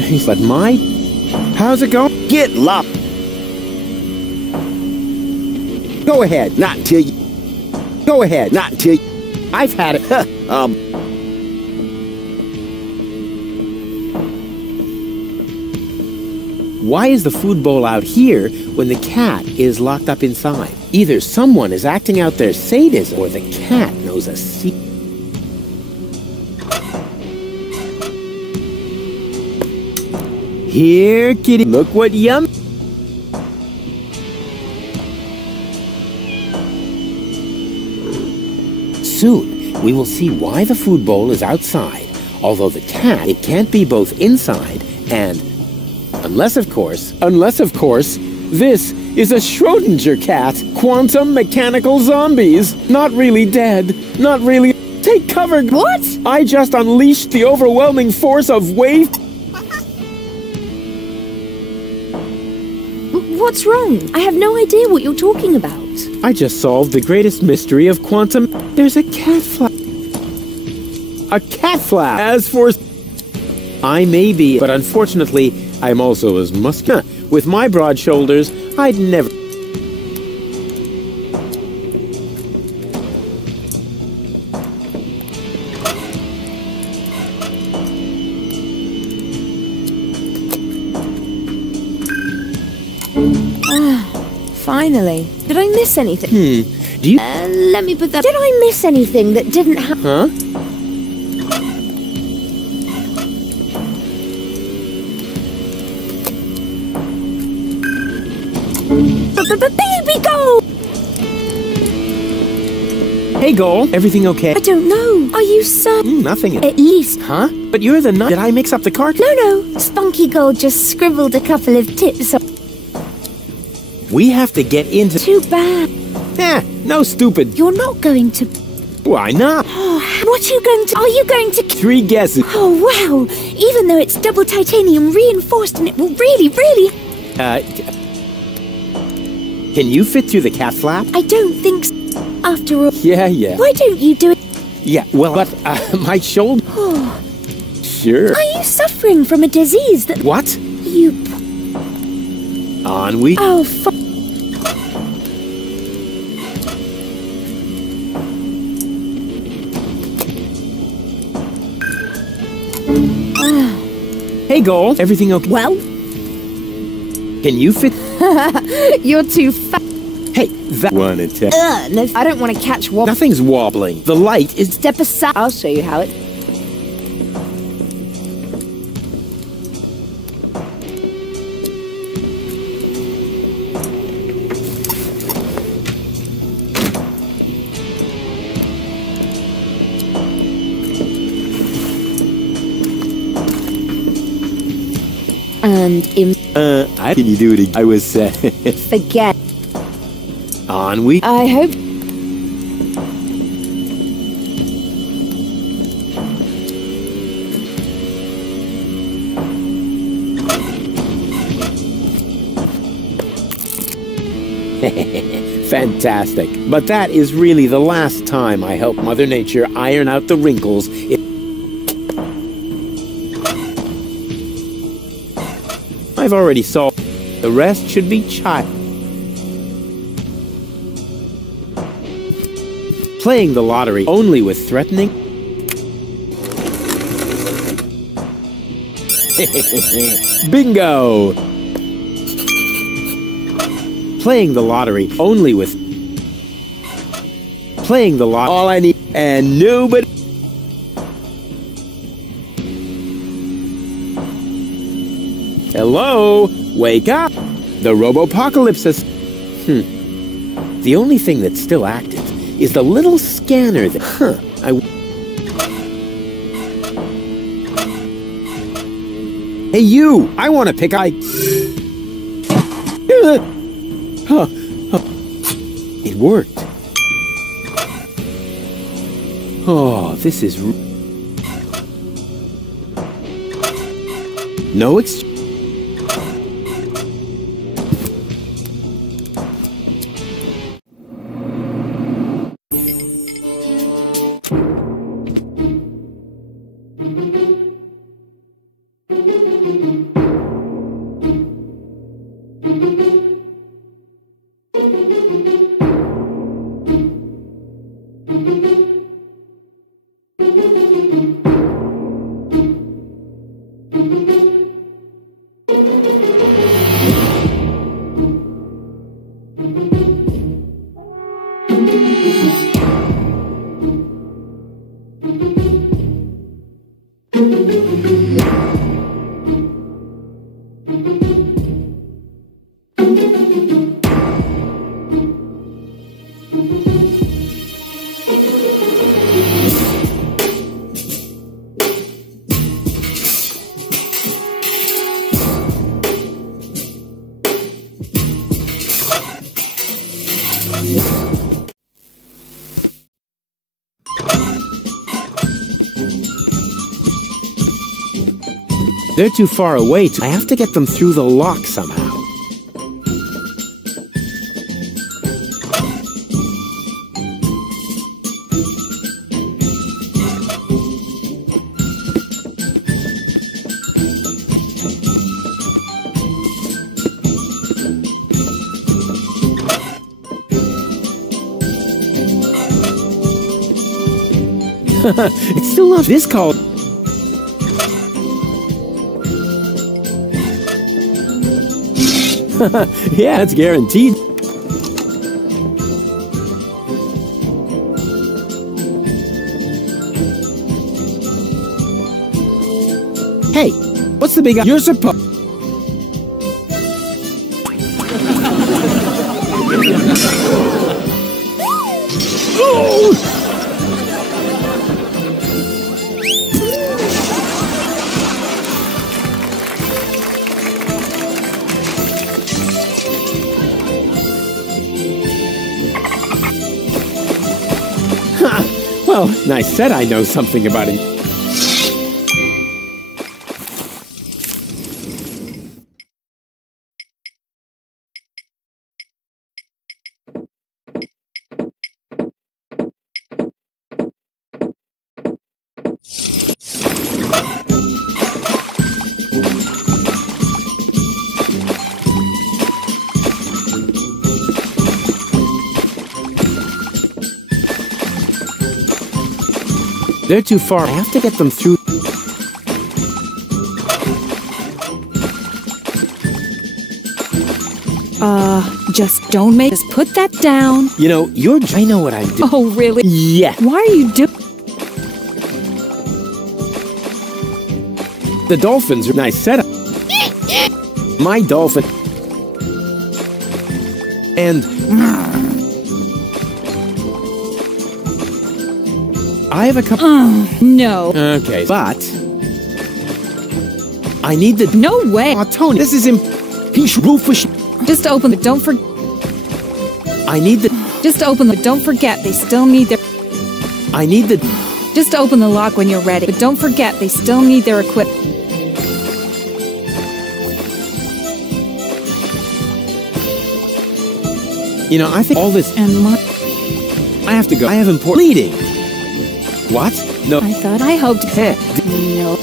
He's like, how's it going? Get locked. Go ahead. Not till you. Go ahead. Not till you. I've had it. Why is the food bowl out here when the cat is locked up inside? Either someone is acting out their sadism or the cat knows a secret. Here, kitty, look what yum. Soon, we will see why the food bowl is outside. Although the cat, it can't be both inside and... Unless, of course, this is a Schrodinger cat. Quantum mechanical zombies. Not really dead. Not really... Take cover! What? I just unleashed the overwhelming force of wave... What's wrong? I have no idea what you're talking about. I just solved the greatest mystery of quantum... There's a cat flap. A cat flap! As for... I may be, but unfortunately, I'm also as muscular. With my broad shoulders, I'd never... Finally. Did I miss anything? Do you... Let me put that... Did I miss anything that didn't happen? Huh? Baby goal! Hey, Goal. Everything okay? I don't know. Are you certain? Nothing. At least. Huh? But you're the nut. Did I mix up the cart? No. Spunky Gold just scribbled a couple of tips on... We have to get into... Too bad. No stupid. You're not going to... Why not? What are you going to... Are you going to... 3 guesses. Oh, wow. Even though it's double titanium reinforced and it will really... Can you fit through the cat flap? I don't think so. After all... Yeah. Why don't you do it? Yeah, well, but, my shoulder... Sure. Are you suffering from a disease that... What? You... On we... Oh, Hey, Goal. Everything okay? Well? Can you fit... You're too fat. Hey, that... Wanna tell... No, I don't want to catch wobble. Nothing's wobbling. The light is... Step aside. I'll show you how it... And how can you do it again? I was, forget. On we... I hope... Fantastic. But that is really the last time I help Mother Nature iron out the wrinkles. I've already solved. The rest should be child. Playing the lottery only with threatening. Bingo! Playing the lottery only with... Playing the lottery... All I need... And nobody... Hello? Wake up! The Robopocalypse is... The only thing that's still active is the little scanner that... Hey, you! I want to pick... It worked. Oh, this is... No exchange. They're too far away. I have to get them through the lock somehow. It's still not this call. Yeah, it's guaranteed. Hey, what's the big... You're supposed... Oh! Well, I said I know something about it. They're too far. I have to get them through. Just don't make... Just put that down. You know, you're... I know what I'm doing. Oh, really? Yeah. Why are you doing... The dolphins are nice setup. My dolphin. And... I have a couple... no. Okay, but... I need the... No way. Oh, Tony, this is He's Rufus... Just open it. Don't forget... I need the... Just open it. Don't forget, they still need their... I need the... Just open the lock when you're ready. But don't forget, they still need their equipment. You know, I think all this... And my... I have to go. I have important... Bleeding. What? No. I thought I hoped... No.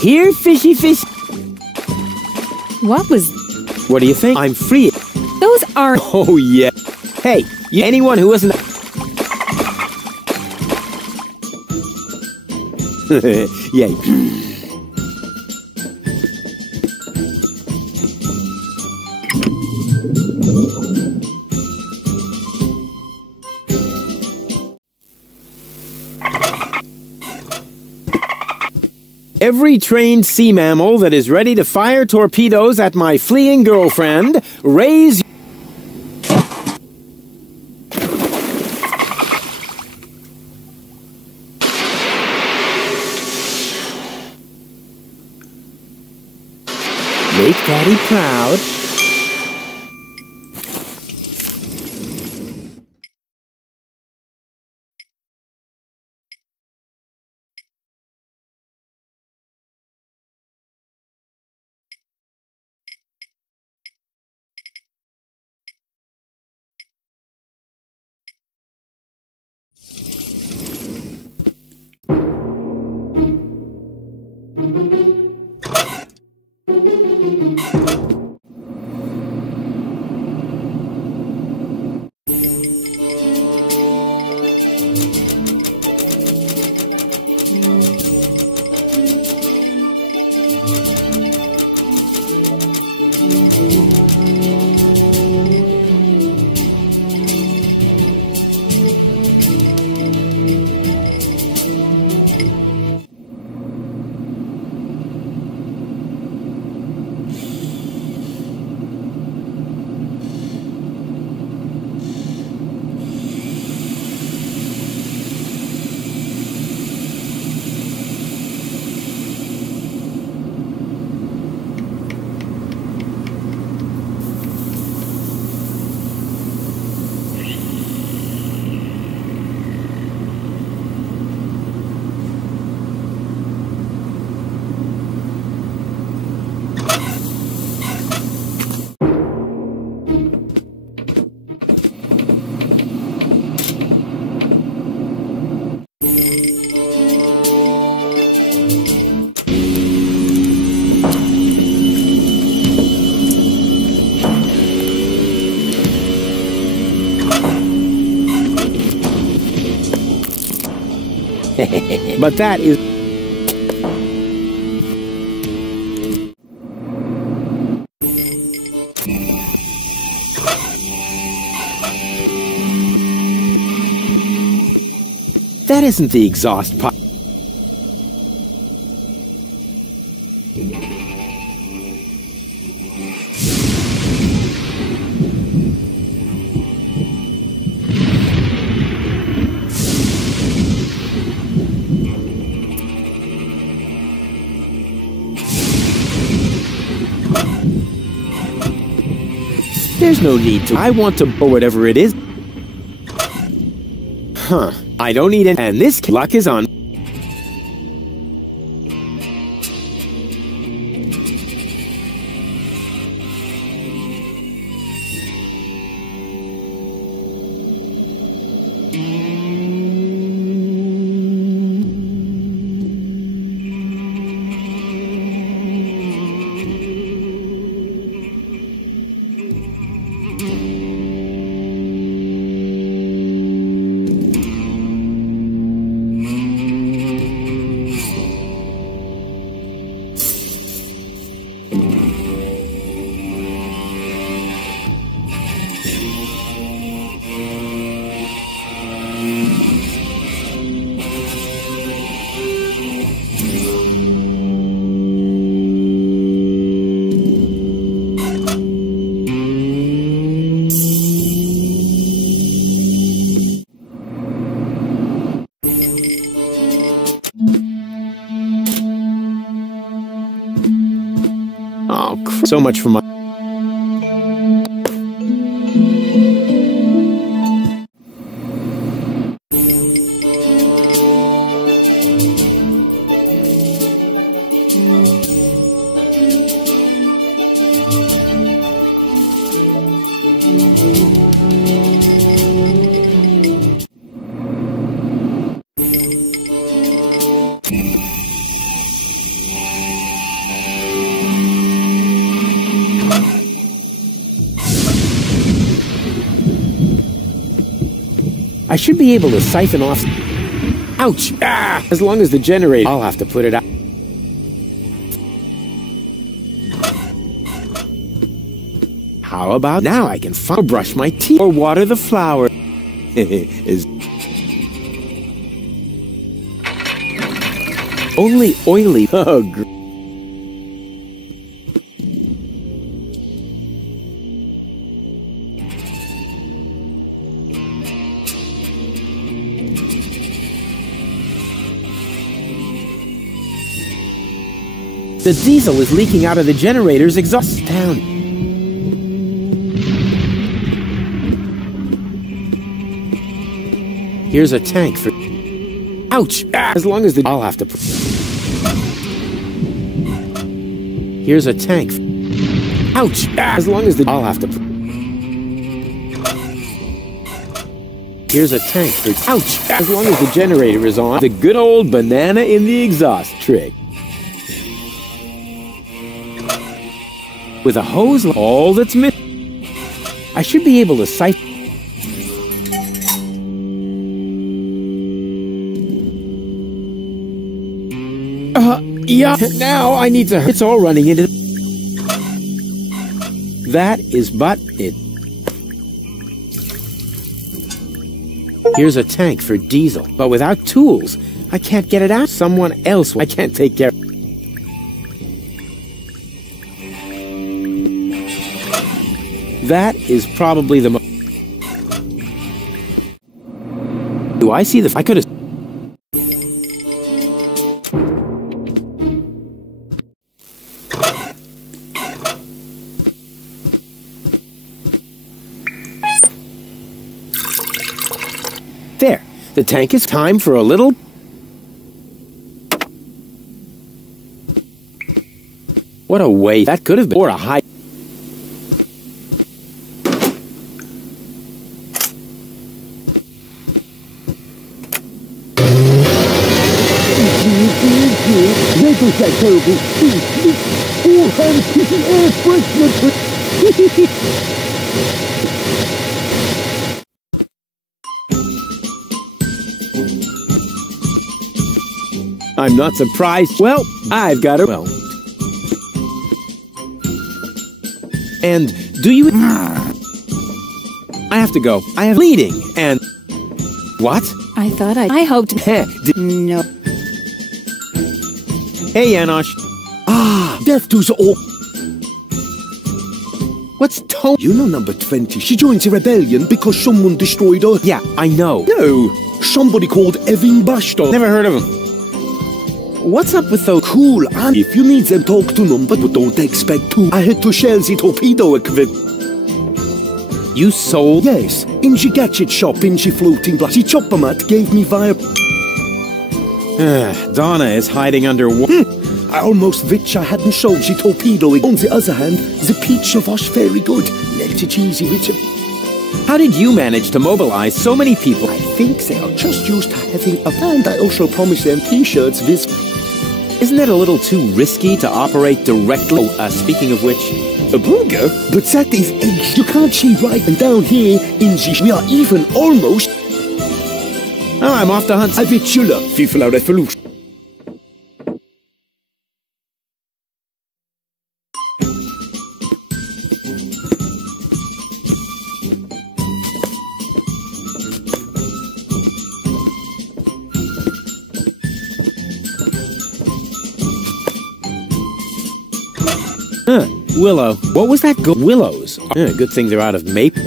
Here, fishy fish. What was... What do you think? I'm free. Those are... Oh, yeah. Hey, anyone who wasn't... Yeah. Every trained sea mammal that is ready to fire torpedoes at my fleeing girlfriend, raise... Make Daddy proud. But that is... That isn't the exhaust pipe. There's no need to. I want to blow whatever it is. Huh. I don't need it. And this luck is on. Oh, so much for my... I should be able to siphon off... Ouch! Ah! As long as the generator... I'll have to put it out. How about now I can brush my teeth or water the flower? Is only oily. Oh, the diesel is leaking out of the generator's exhaust down. Here's a tank for... Ouch! Ah, as long as the... I'll have to... Here's a tank for... Ouch! Ah, as long as the... I'll have to... Here's a tank for... Ouch! Ah, as long as the generator is on. The good old banana in the exhaust trick. With a hose, all that's missing. I should be able to siphon. Yeah. Now I need to. It's all running into. That is but it. Here's a tank for diesel, but without tools, I can't get it out. Someone else. I can't take care. That is probably the most... Do I see the... I could have... There. The tank is time for a little... What a way. That could have been... Or a high... That terrible speed. All hands to the air freshener. I'm not surprised. Well, I've got a... Well... And do you... I have to go. I have leading, and... What? I thought I hoped... No. Hey, Janosch. Death to all... What's Tony? You know number 20. She joins the rebellion because someone destroyed her. Yeah, I know. No, somebody called Evin Bashtar. Never heard of him. What's up with those? Cool, and if you need them, talk to them, but don't expect to. I had to shell the torpedo equipment. You sold? Yes, in the gadget shop in the floating block. The chopper mat gave me via... Donna is hiding under... I almost wish I hadn't sold the torpedo. On the other hand, the pizza was very good. Melted cheesy with it. How did you manage to mobilize so many people? I think they are just used to having a band. I also promised them t-shirts with... Isn't that a little too risky to operate directly? Speaking of which... A burger? But that is eggs. You can't see right, and down here in the... We are even almost... Oh, I'm off to hunt. I bet you love FIFA Revolution. Willow. What was that? Willows. Good thing they're out of maple.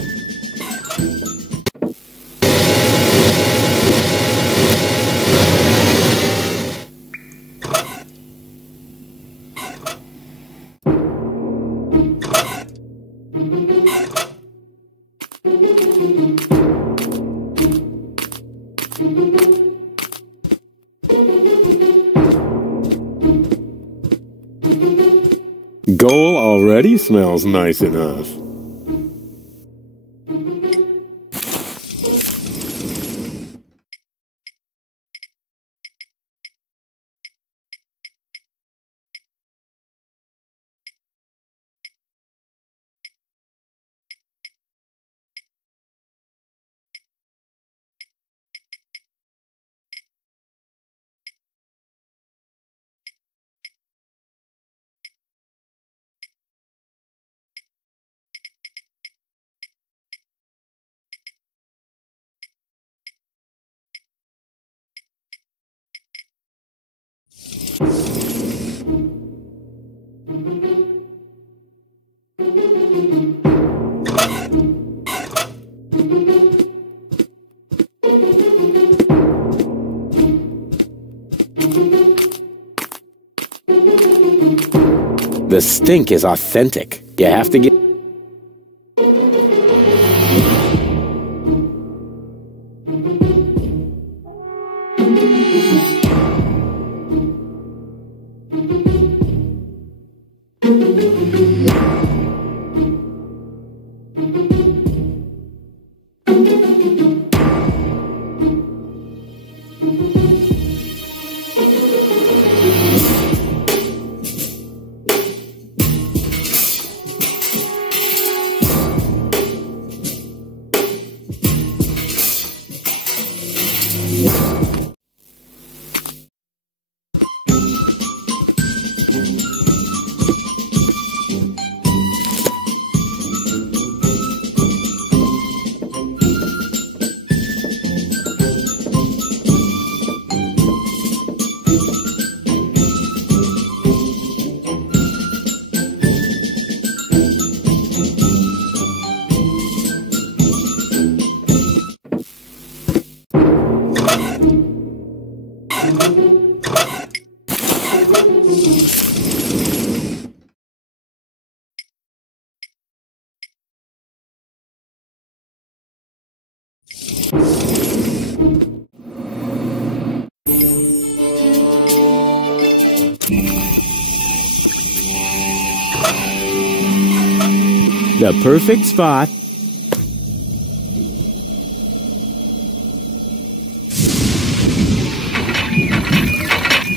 Goal already smells nice enough. The stink is authentic. You have to get... The perfect spot.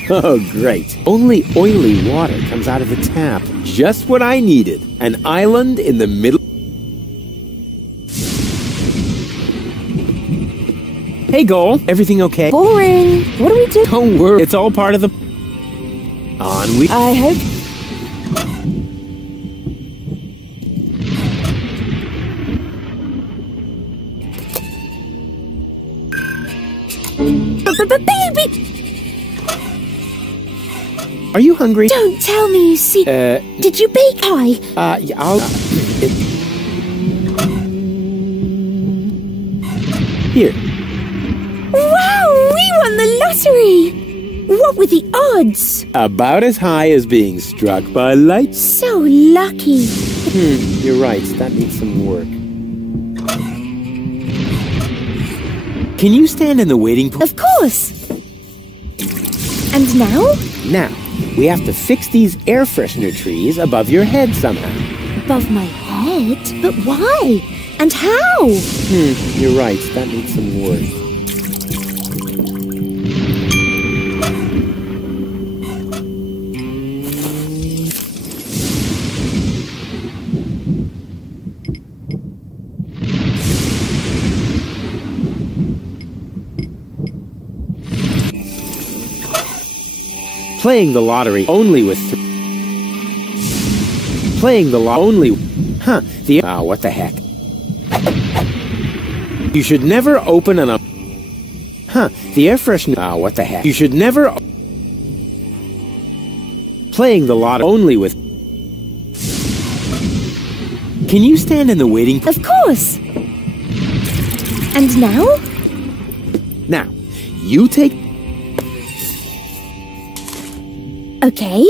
Oh, great. Only oily water comes out of the tap. Just what I needed. An island in the middle. Hey, Goal. Everything okay? Boring. What do we do? Don't worry. It's all part of the... On we... I hope... Baby! Are you hungry? Don't tell me you see... Did you bake pie? Yeah, I'll... Here. Wow! We won the lottery! What were the odds? About as high as being struck by light. So lucky. You're right. That needs some work. Can you stand in the waiting pool? Of course. And now? Now, we have to fix these air freshener trees above your head somehow. Above my head? But why? And how? You're right. That needs some work. Playing the lottery only with playing the only what the heck? You should never open an the air freshener what the heck? You should never playing the lottery only with Can you stand in the waiting pool? Of course. And now? Now, you take Okay.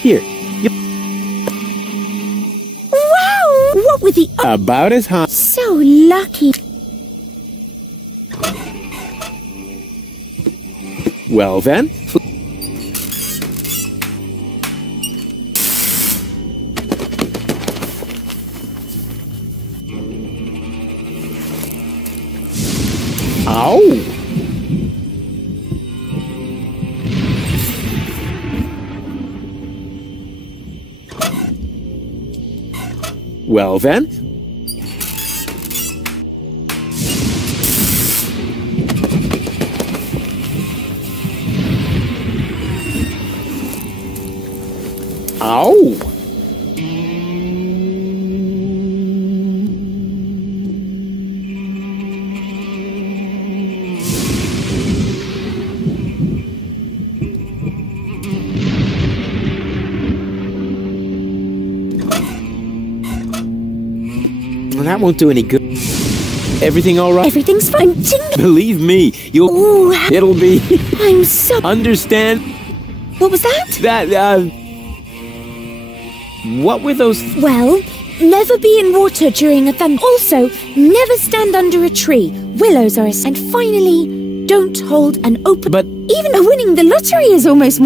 Here. Wow! What were the odds? About as high. So lucky. Well then. Ow! Well then. Ow! Well, that won't do any good. Everything all right? Everything's fine. Believe me, you'll... Ooh, it'll be... I'm so... Understand? What was that? That, what were those... Well, never be in water during a thunder. Also, never stand under a tree. Willows are and finally, don't hold an open... But... Even winning the lottery is almost...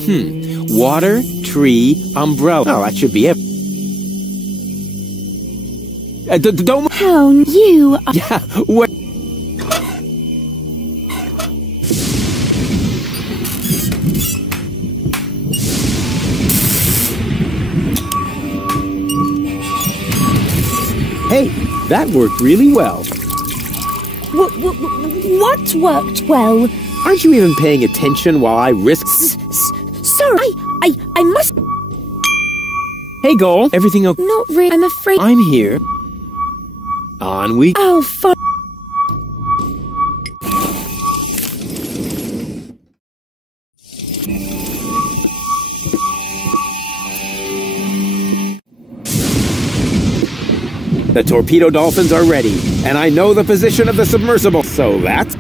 Water, tree, umbrella. Oh, that should be it. Don't... How you are... Yeah, what... Hey, that worked really well. What worked well? Aren't you even paying attention while I risk... Sorry, I must... Hey, Goal. Everything okay? Not really. I'm afraid... I'm here. On we... Oh, fine. The torpedo dolphins are ready, and I know the position of the submersible, so that's...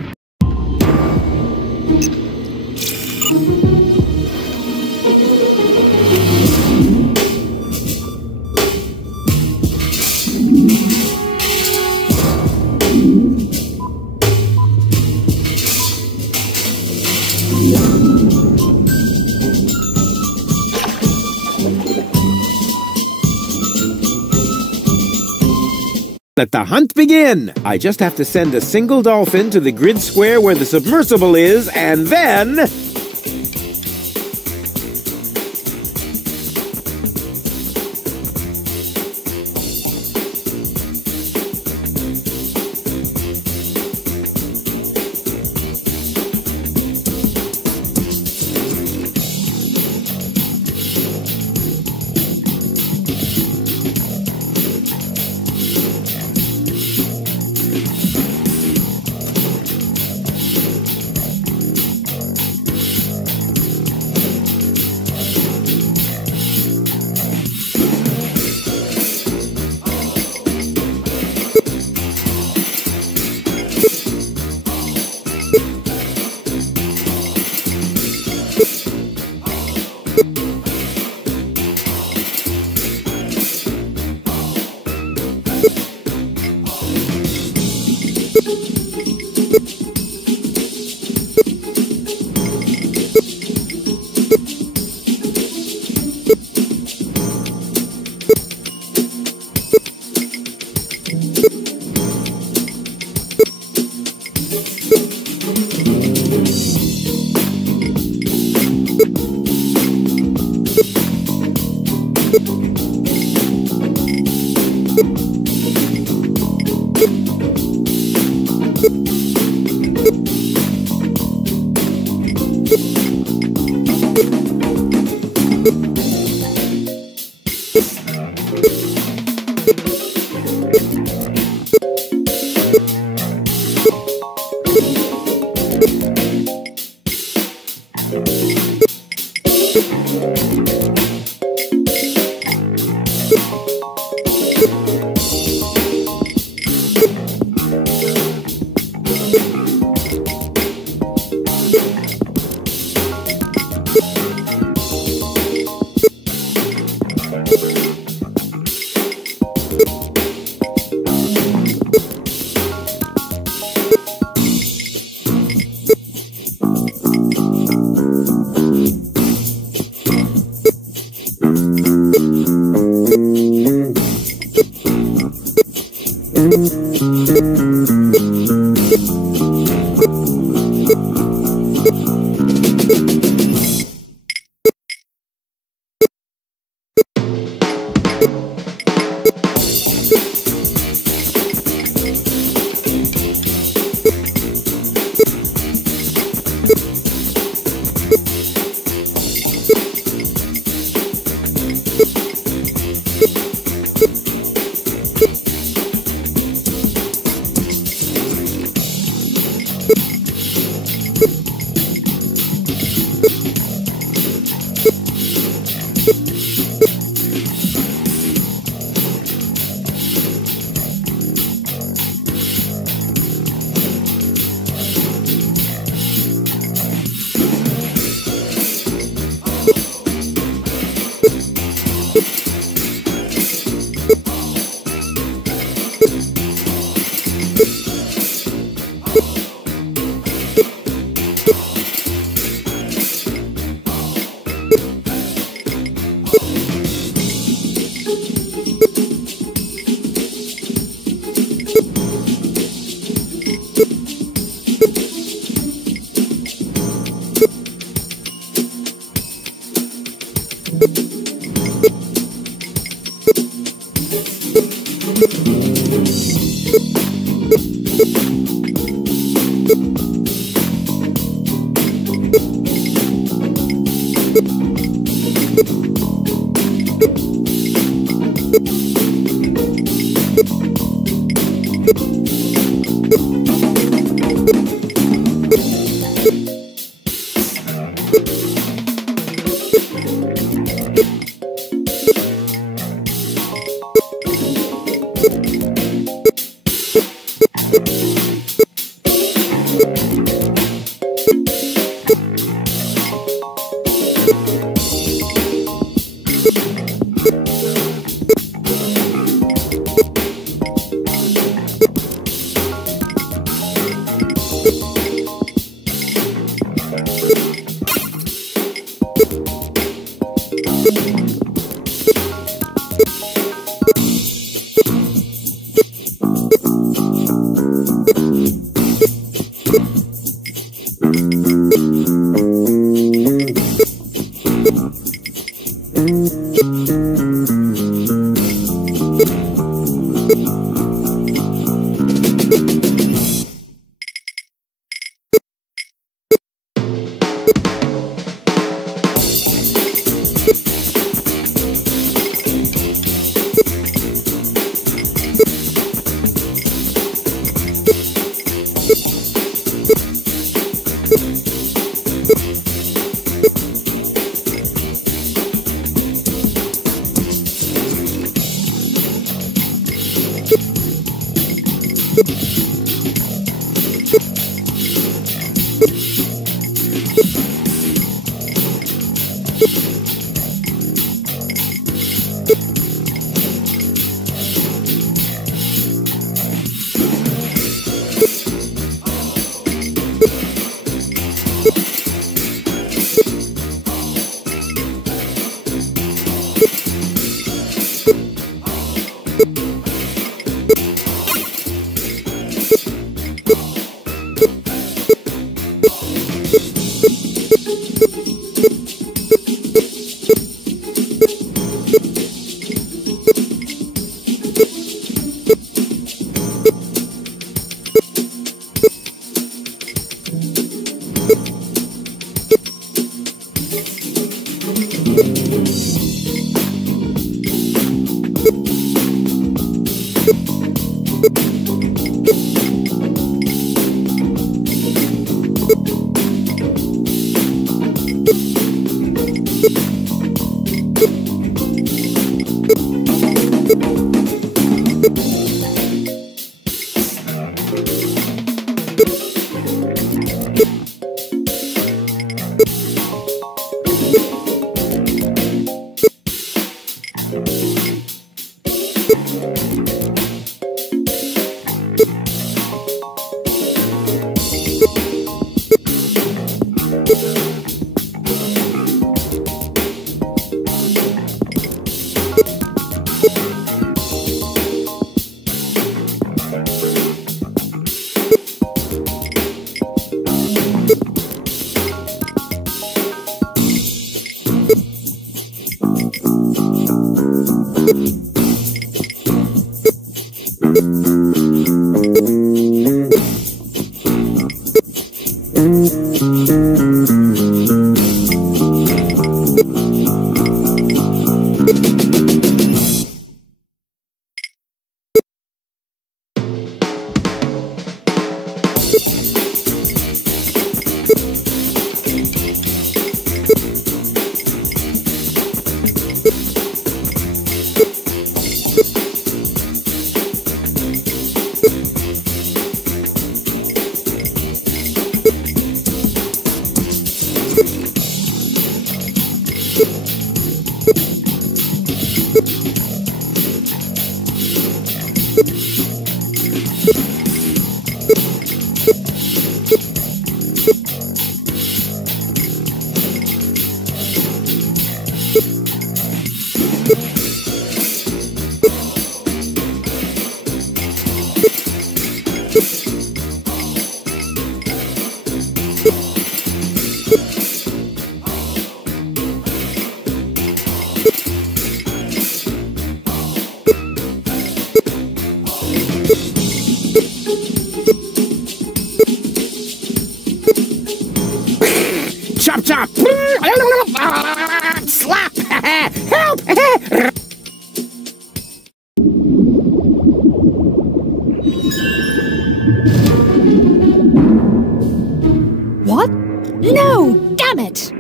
Let the hunt begin! I just have to send a single dolphin to the grid square where the submersible is, and then... Chop chop! Slap! Help! What? No! Damn it!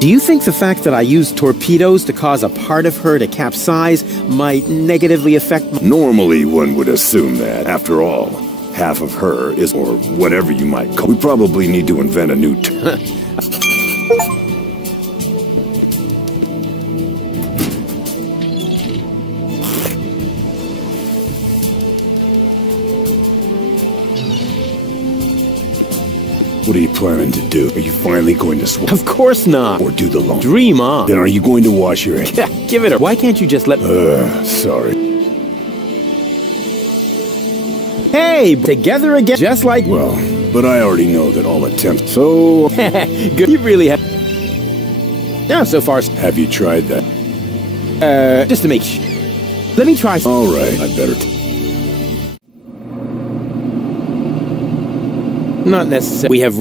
Do you think the fact that I used torpedoes to cause a part of her to capsize might negatively affect... Normally, one would assume that. After all, half of her is, or whatever you might call... We probably need to invent a new term. What are you planning to do? Are you finally going to swim? Of course not. Or do the long... Dream on. Then are you going to wash your hands? Give it a... Why can't you just let... Sorry. Hey, together again, just like... Well, but I already know that all attempts... So... Good. You really have... No, so far... Have you tried that? Just to make sure. Let me try... All right, I better... Not necessary. We have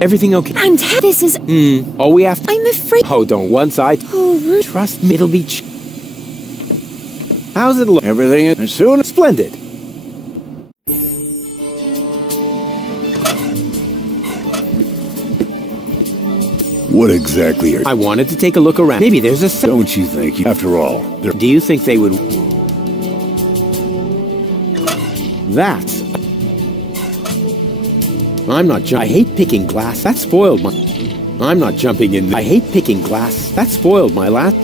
everything okay? And this is... All we have to... I'm afraid... Hold on one side. Oh, trust me, it'll be... How's it look? Everything is soon... Splendid. What exactly are... I wanted to take a look around. Maybe there's a... Don't you think... After all, do you think they would... That's... I'm not I hate picking glass. That spoiled my... I'm not jumping in. I hate picking glass. That spoiled my last...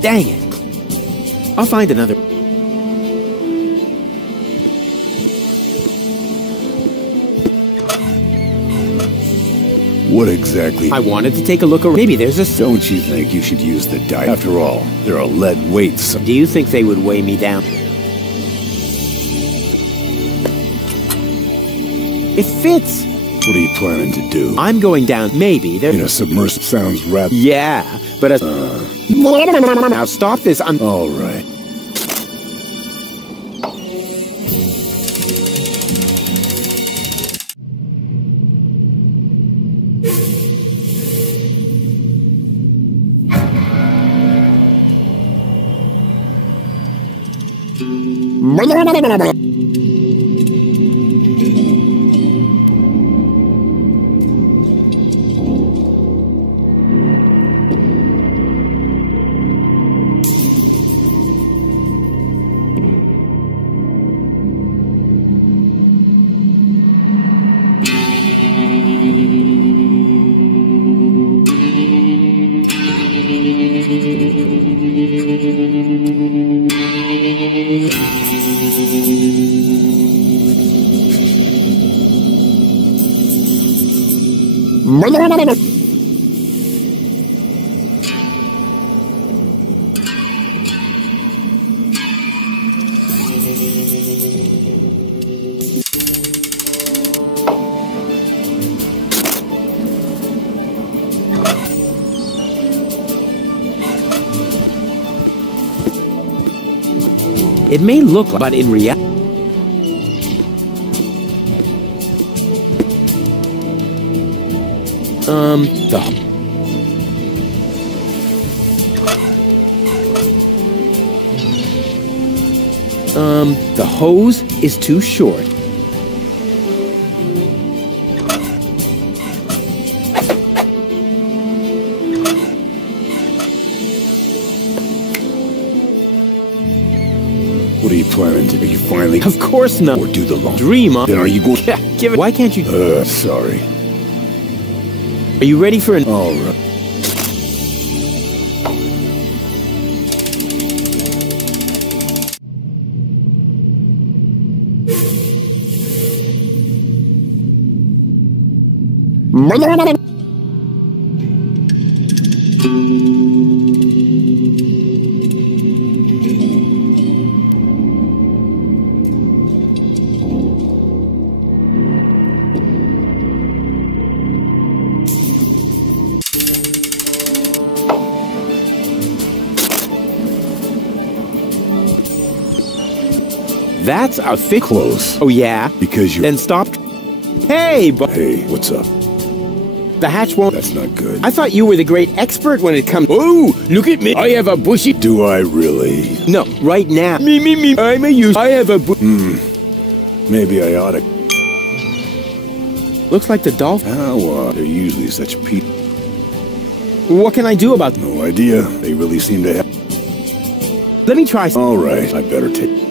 Dang it. I'll find another... What exactly? I wanted to take a look around. Maybe there's a... Don't you think you should use the dice? After all, there are lead weights. Do you think they would weigh me down? It fits. What are you planning to do? I'm going down. Maybe there... In a submersible sounds rather... Yeah, but as... Now stop this. I'm... All right. It may look like, but in reality, the hose is too short. What are you planning to do? You finally... Of course not. Or do the long... Dream on... Then are you going... Yeah, give it... Why can't you... Sorry. Are you ready for an... All right. That's a fit. Close. Oh, yeah? Because you... Then stop. Hey, Hey, what's up? The hatch won't... That's not good. I thought you were the great expert when it comes... Oh, look at me. I have a bushy... Do I really? No, right now. Me. I'm a use... I have a Maybe I oughta... Looks like the dolphin... How, they're usually such people. What can I do about... No idea. They really seem to have... Let me try... All right, I better take...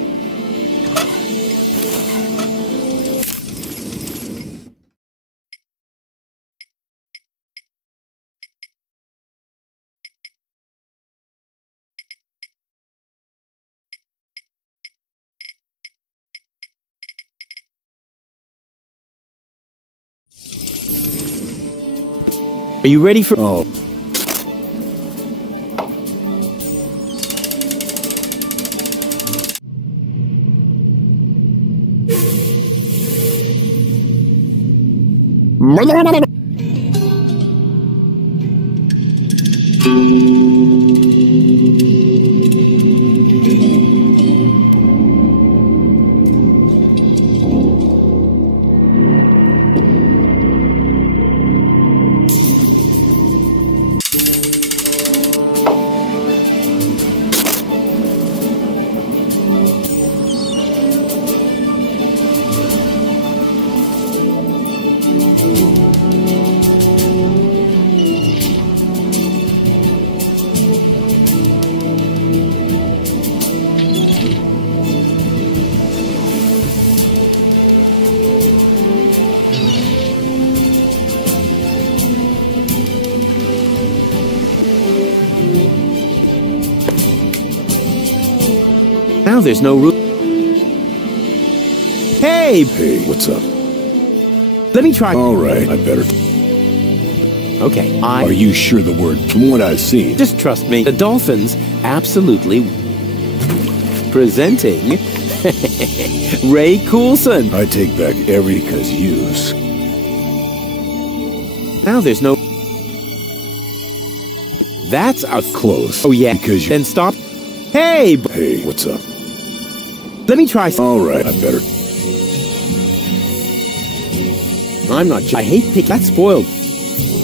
Are you ready for... Oh. Now there's no room. Hey! Hey, what's up? Let me try. All right, I better... Okay, Are you sure the word... From what I've seen... Just trust me. The dolphins absolutely... Presenting... Ray Coulson. I take back every... Because use... Now there's no... That's a... Close. Oh, yeah. Because you... Then stop. Hey! Hey, what's up? Let me try. All right, I better... I'm not... I hate pick... That's spoiled.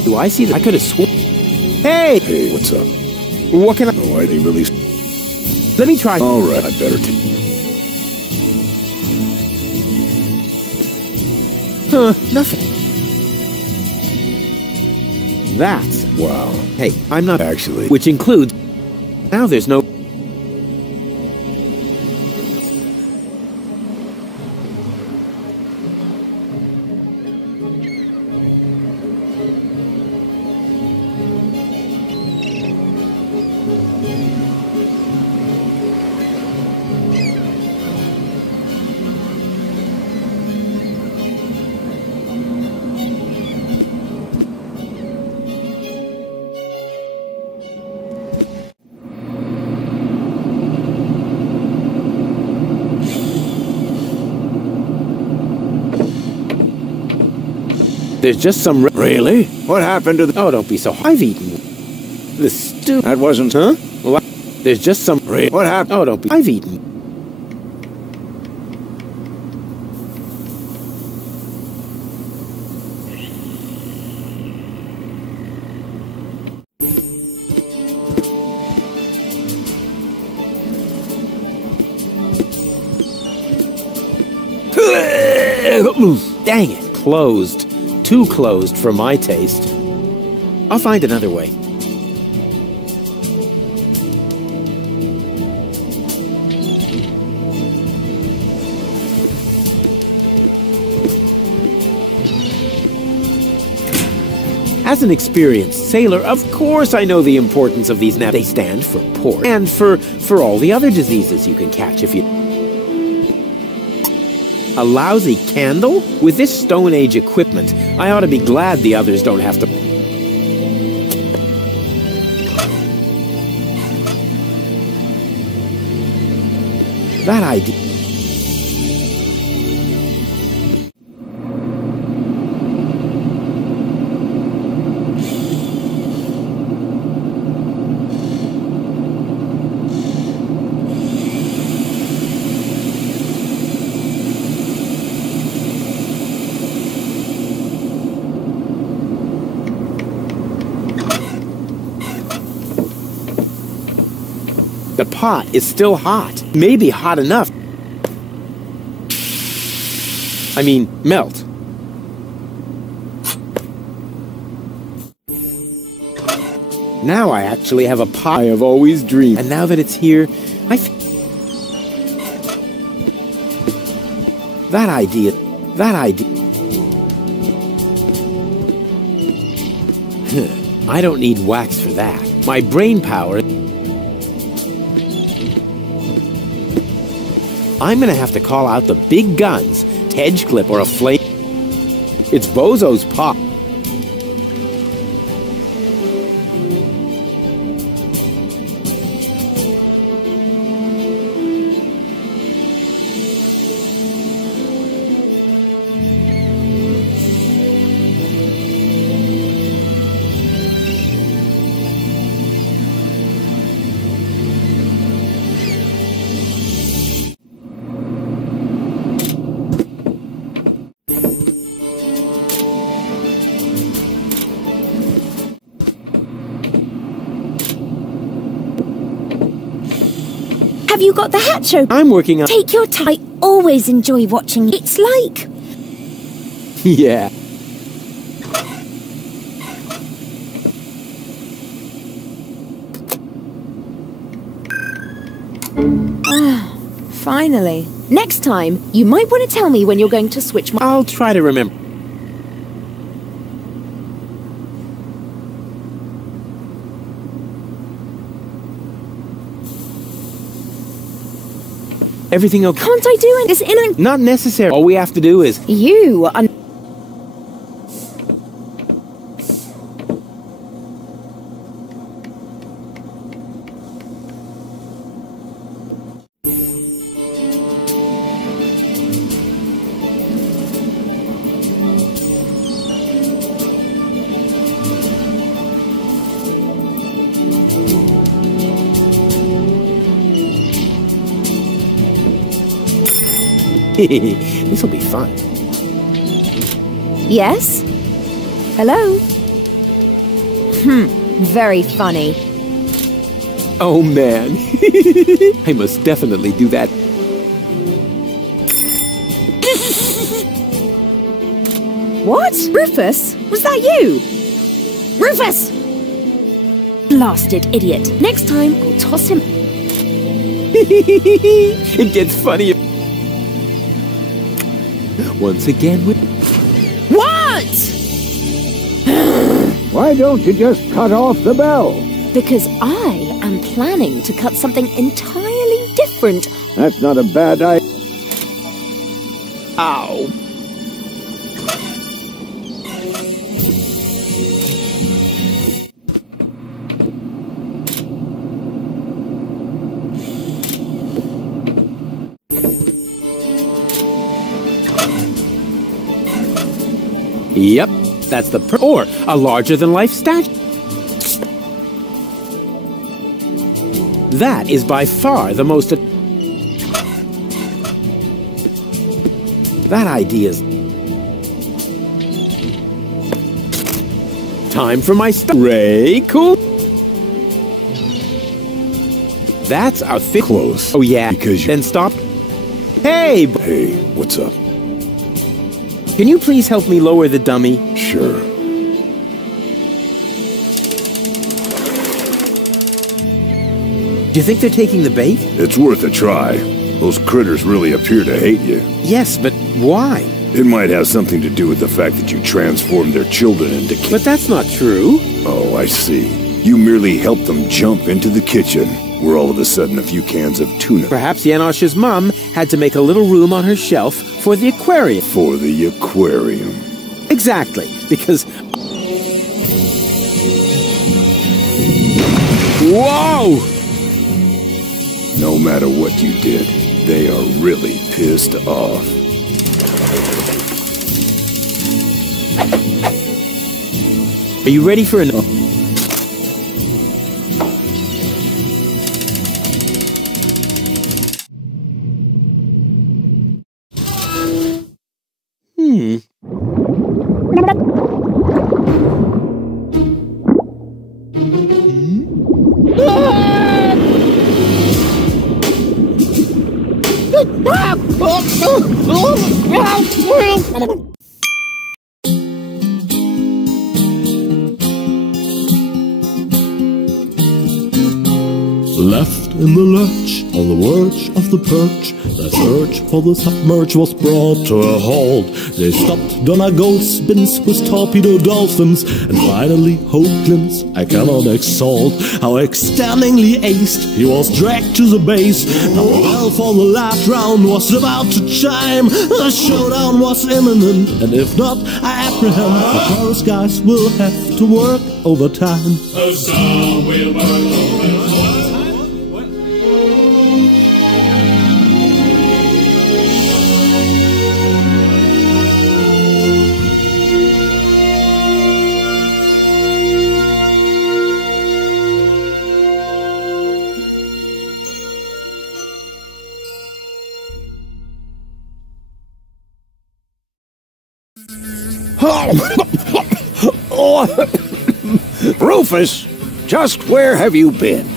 Do I see that? I could have sworn... Hey! Hey, what's up? What can I... Oh, I didn't really... Let me try. All right, I better... Nothing. That's... Wow. Hey, I'm not... Actually... Which includes... Now there's no... There's just some... Really? What happened to the... Oh, don't be so... I've eaten the stew... That wasn't... Huh? What? There's just some... What happened? Oh, don't be... I've eaten... Dang it. Closed. Too closed for my taste. I'll find another way. As an experienced sailor, of course I know the importance of these naps. They stand for port and for all the other diseases you can catch if you... A lousy candle? With this Stone Age equipment, I ought to be glad the others don't have to... That idea... The pot is still hot. Maybe hot enough. I mean, melt. Now I actually have a pot I have always dreamed. And now that it's here, That idea... I don't need wax for that. My brain power... I'm gonna have to call out the big guns, hedge clip or a flame. It's Bozo's pot. Have you got the hatch open? I'm working on... Take your time. I always enjoy watching. It's like... Yeah. Finally. Next time, you might want to tell me when you're going to switch my... I'll try to remember. Everything okay? Can't I do this in a... Not necessary. All we have to do is... You are... This'll be fun. Yes? Hello? Very funny. Oh, man. I must definitely do that. What? Rufus? Was that you? Rufus! Blasted idiot. Next time, I'll toss him... It gets funnier. Once again with... What? Why don't you just cut off the bell? Because I am planning to cut something entirely different. That's not a bad idea. Ow. Yep, that's the or a larger-than-life statue. That is by far the most... That idea's... Time for my Ray, cool. That's a fit. Close. Oh yeah, because you... Then stop. Hey! Hey, what's up? Can you please help me lower the dummy? Sure. Do you think they're taking the bait? It's worth a try. Those critters really appear to hate you. Yes, but why? It might have something to do with the fact that you transformed their children into kids. But that's not true. Oh, I see. You merely helped them jump into the kitchen, where all of a sudden a few cans of tuna... Perhaps Janosch's mom had to make a little room on her shelf for the aquarium. For the aquarium. Exactly, because... Whoa! No matter what you did, they are really pissed off. Are you ready for an... Left in the lurch, on the verge of the perch, the search for the submerge was brought to a halt. They stopped Donegal spins with torpedo dolphins, and finally Hoagland's I cannot exalt. How extendingly aced he was dragged to the base. Now the bell for the last round was about to chime. The showdown was imminent, and if not, I apprehend the chorus guys will have to work overtime. We'll work overtime. Rufus, just where have you been?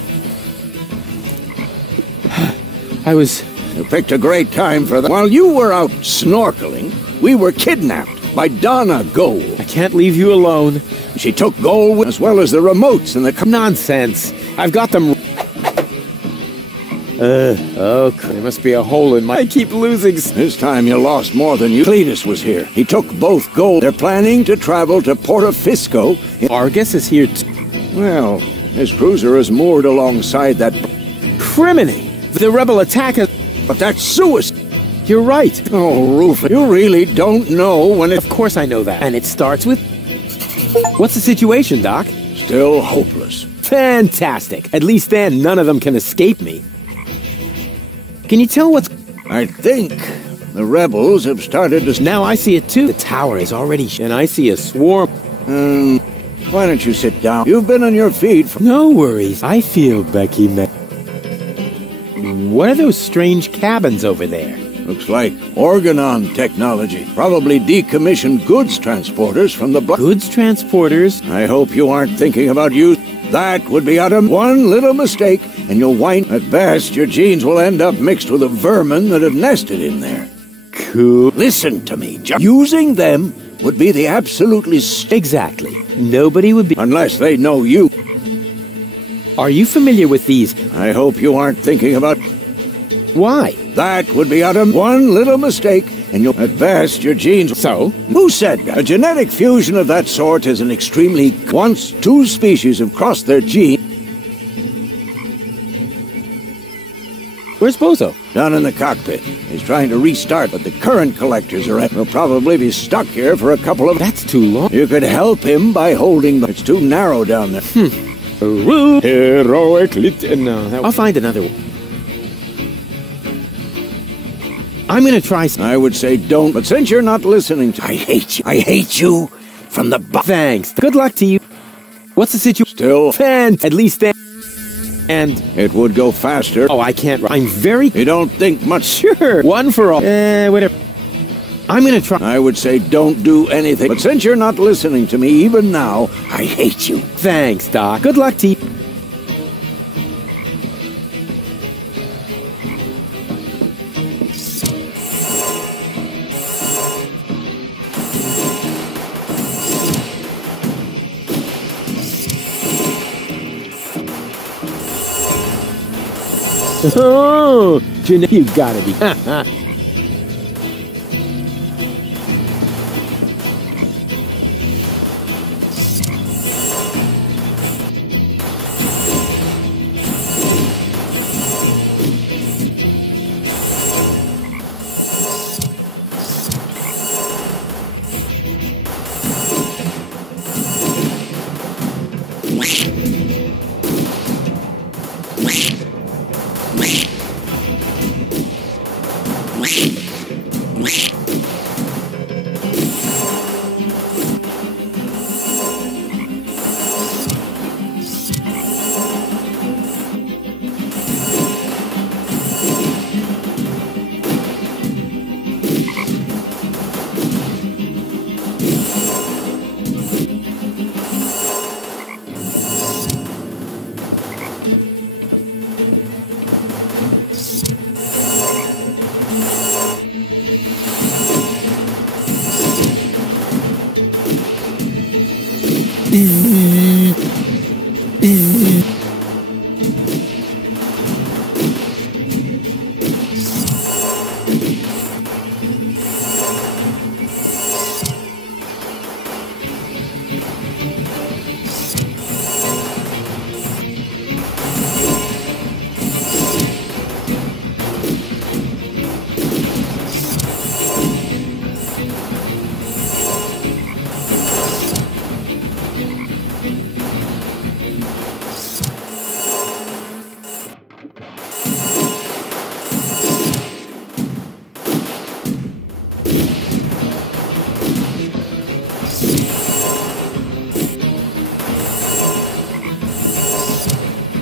You picked a great time for that. While you were out snorkeling, we were kidnapped by Donna Gold. I can't leave you alone. She took Gold as well as the remotes and the... Nonsense. I've got them... oh, there must be a hole in my... I keep losing... This time you lost more than you... Cletus was here. He took both Gold. They're planning to travel to Portofisco. Argus is here too. Well, his cruiser is moored alongside that... Criminy! The rebel attack is... But that's suicide. You're right. Oh, Rufus, you really don't know when it... Of course I know that. And it starts with... What's the situation, Doc? Still hopeless. Fantastic. At least then none of them can escape me. Can you tell what's... I think the rebels have started to... Now I see it too. The tower is already... And I see a swarm... Why don't you sit down? You've been on your feet for... No worries. I feel Becky... What are those strange cabins over there? Looks like Organon technology. Probably decommissioned goods transporters from the... Goods transporters? I hope you aren't thinking about you. That would be out of one little mistake, and you'll wind... At best, your genes will end up mixed with the vermin that have nested in there. Cool. Listen to me, using them would be the absolutely... Exactly. Nobody would be... Unless they know you. Are you familiar with these? I hope you aren't thinking about... Why? That would be out of one little mistake, and you'll... At best, your genes... So? Who said that? A genetic fusion of that sort is an extremely... Once two species have crossed their gene... Where's Bozo? Down in the cockpit. He's trying to restart, but the current collectors are at. He'll probably be stuck here for a couple of... That's too long. You could help him by holding the... It's too narrow down there. Heroic no, I'll find another one. I'm gonna try some. I would say don't, but since you're not listening to... I hate you. I hate you from the... Thanks. Good luck to you. What's the situation? Still... At least then... And... It would go faster. Oh, I can't... I'm very... You don't think much... Sure. One for all. Whatever. I'm gonna try... I would say don't do anything. But since you're not listening to me, even now, I hate you. Thanks, Doc. Good luck to you. Oh, you gotta be.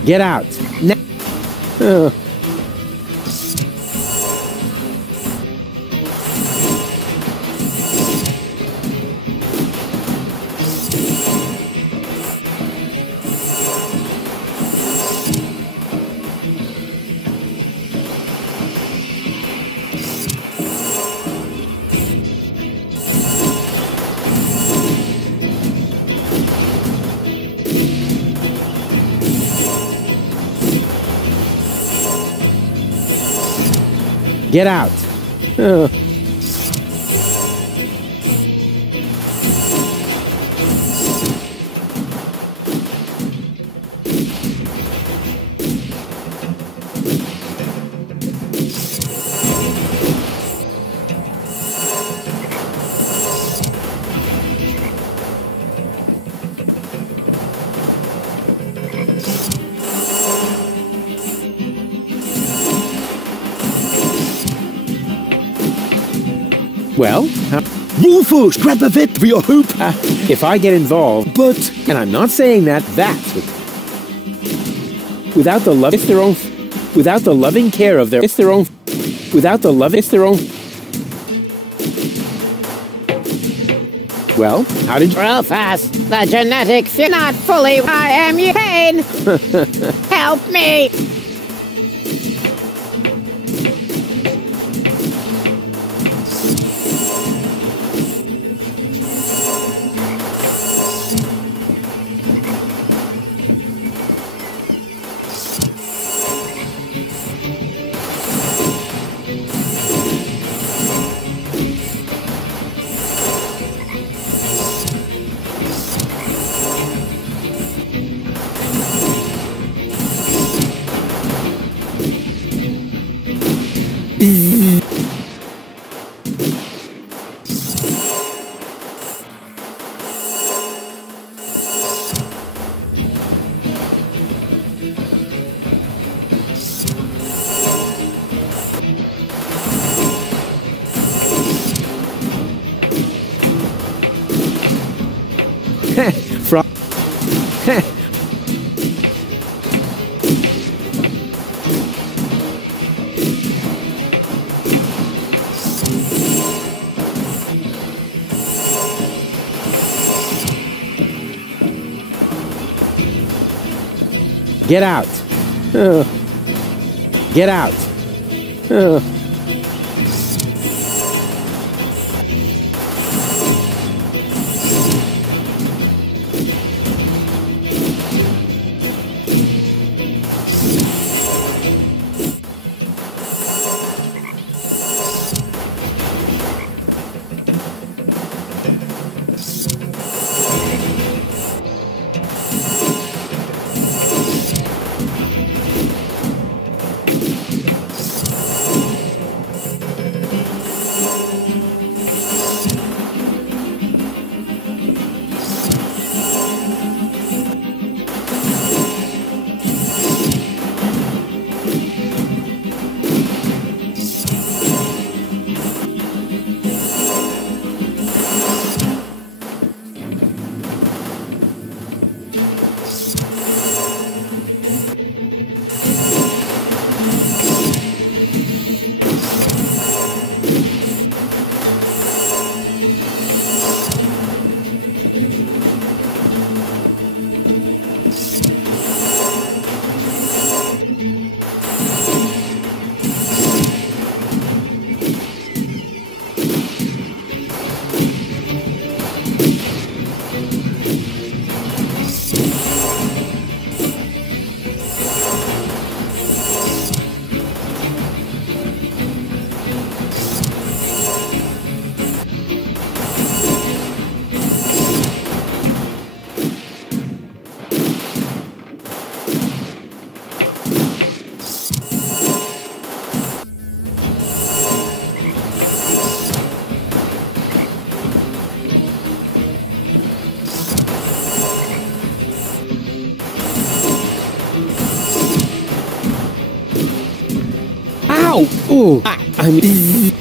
Get out. Get out. Well, Rufus, grab a bit for your hoop. If I get involved, but... And I'm not saying that's... Without the love, it's their own... Without the loving care of their... It's their own... Without the love, it's their own... Well, how did you... Rufus, the genetics are not fully... I am your pain. Help me. From Get out. Get out. Ow! Ooh! I mean...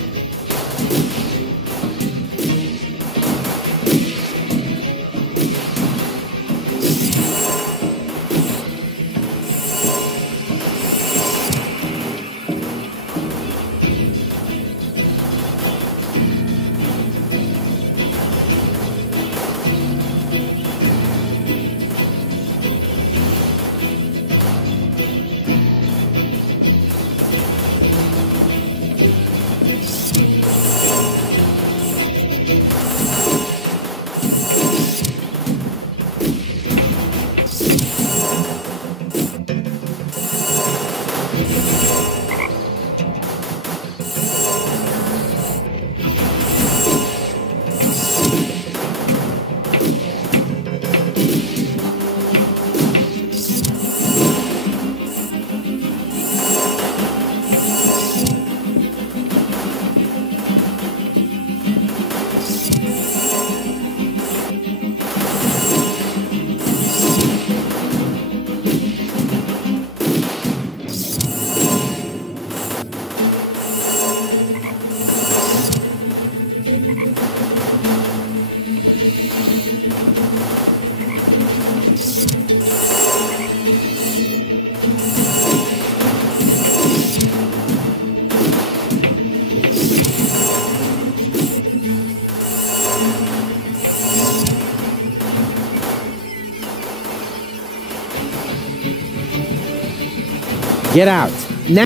Get out. Now.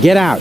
Get out.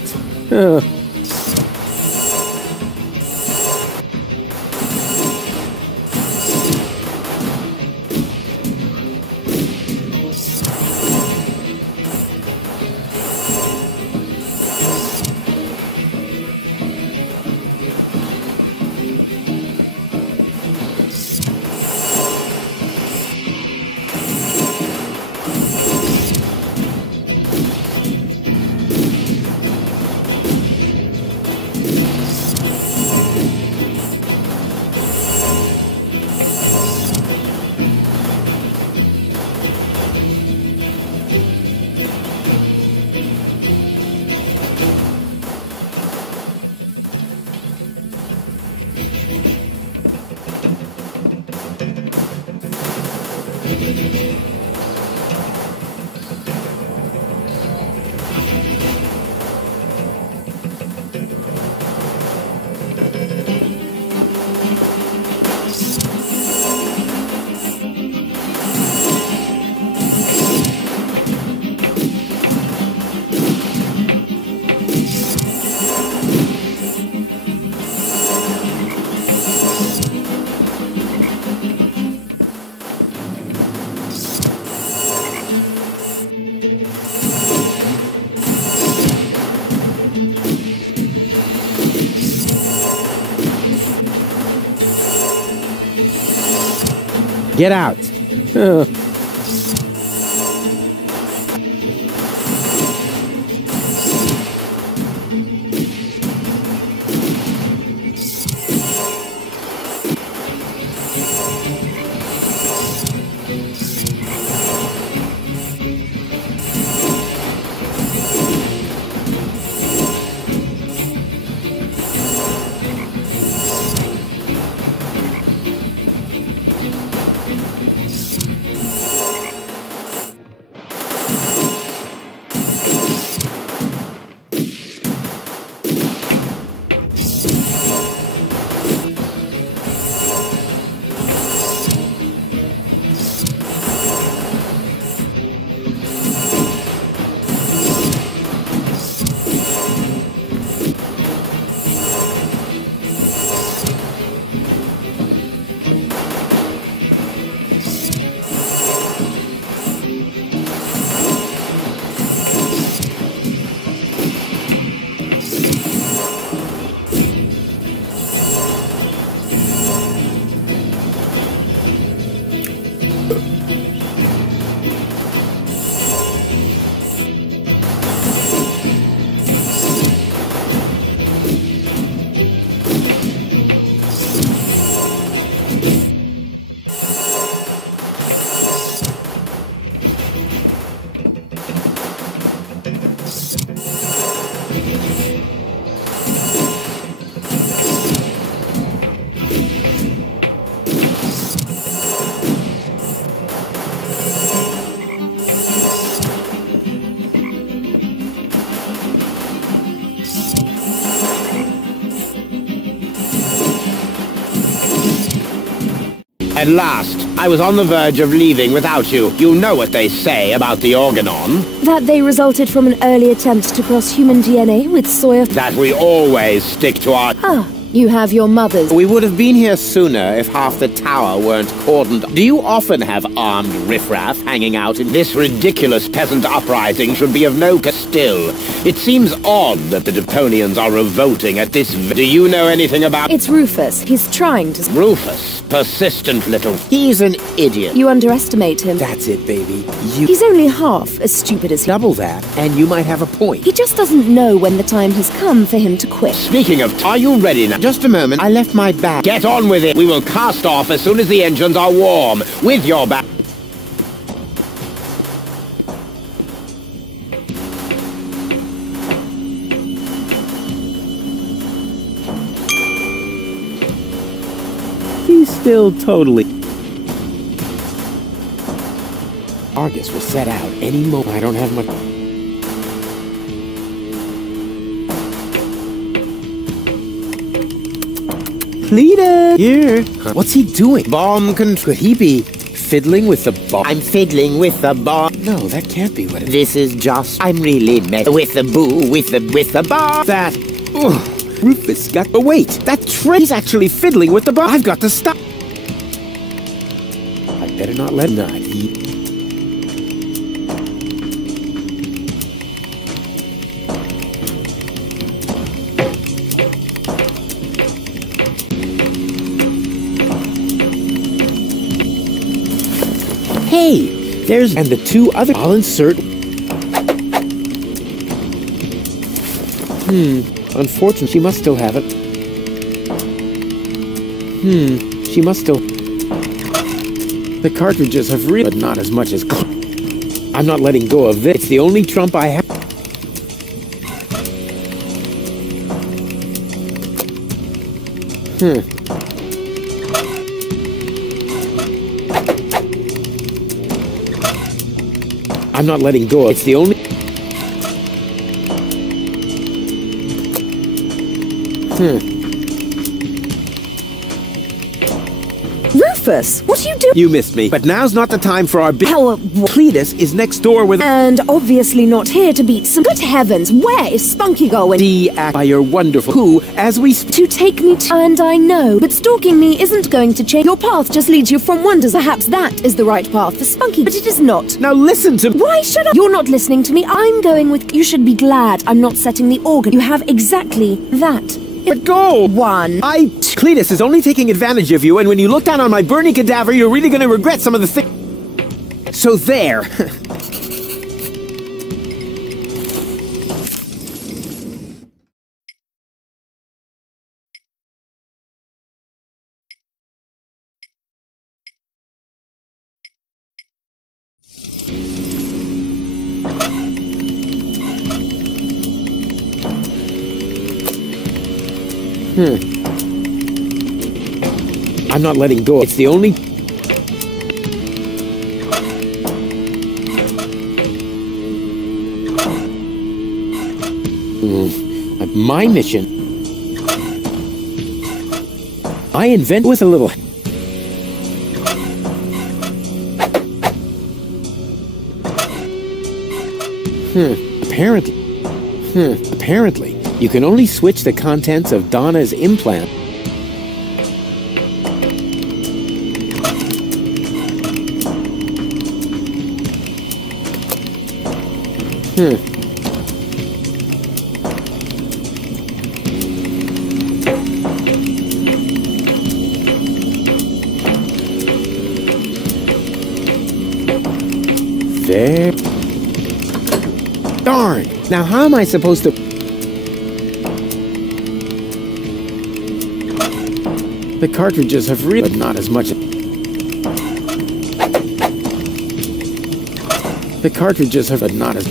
Get out. At last, I was on the verge of leaving without you. You know what they say about the Organon. That they resulted from an early attempt to cross human DNA with soy of... That we always stick to our... Ah, you have your mother's... We would have been here sooner if half the tower weren't cordoned. Do you often have armed riffraff hanging out in this ridiculous peasant uprising should be of no still? It seems odd that the Deponians are revolting at this... Do you know anything about... It's Rufus. He's trying to... Rufus? Persistent little... He's an idiot. You underestimate him. That's it, baby. He's only half as stupid as he... Double that, and you might have a point. He just doesn't know when the time has come for him to quit. Speaking of... Are you ready now? Just a moment. I left my bag. Get on with it. We will cast off as soon as the engines are warm. With your bag... He's still totally... Argus will set out any moment. I don't have much... Pleaded! Here. What's he doing? Bomb control. Could he be fiddling with the bomb? I'm fiddling with the bomb. No, that can't be what it is. This is just... I'm really messing with the boo, with the bomb. That... Oh, Rufus got... Oh, wait! That he's actually fiddling with the bomb. I've got to stop. I better not let him not eat. Hey, there's... And the two other... I'll insert... Unfortunately, she must still have it. She must still... The cartridges have really... But not as much as... I'm not letting go of this. It's the only trump I have. I'm not letting go. It's the only... Rufus, what are you doing? You missed me. But now's not the time for our big... Cletus is next door with... And obviously not here to beat some... Good heavens, where is Spunky going? By your wonderful... Who, as we... To take me to... And I know, but stalking me isn't going to change. Your path just leads you from wonders. Perhaps that is the right path for Spunky, but it is not. Now listen to... Why should I... You're not listening to me. I'm going with... You should be glad I'm not setting the organ. You have exactly that. But go! Cletus is only taking advantage of you, and when you look down on my burning cadaver, you're really gonna regret some of the things... So there! I'm not letting go. It's the only... My mission... I invent with a little... Apparently, you can only switch the contents of Donna's implant. There. Darn! Now how am I supposed to... The cartridges have really... But not as much... The cartridges have... But not as...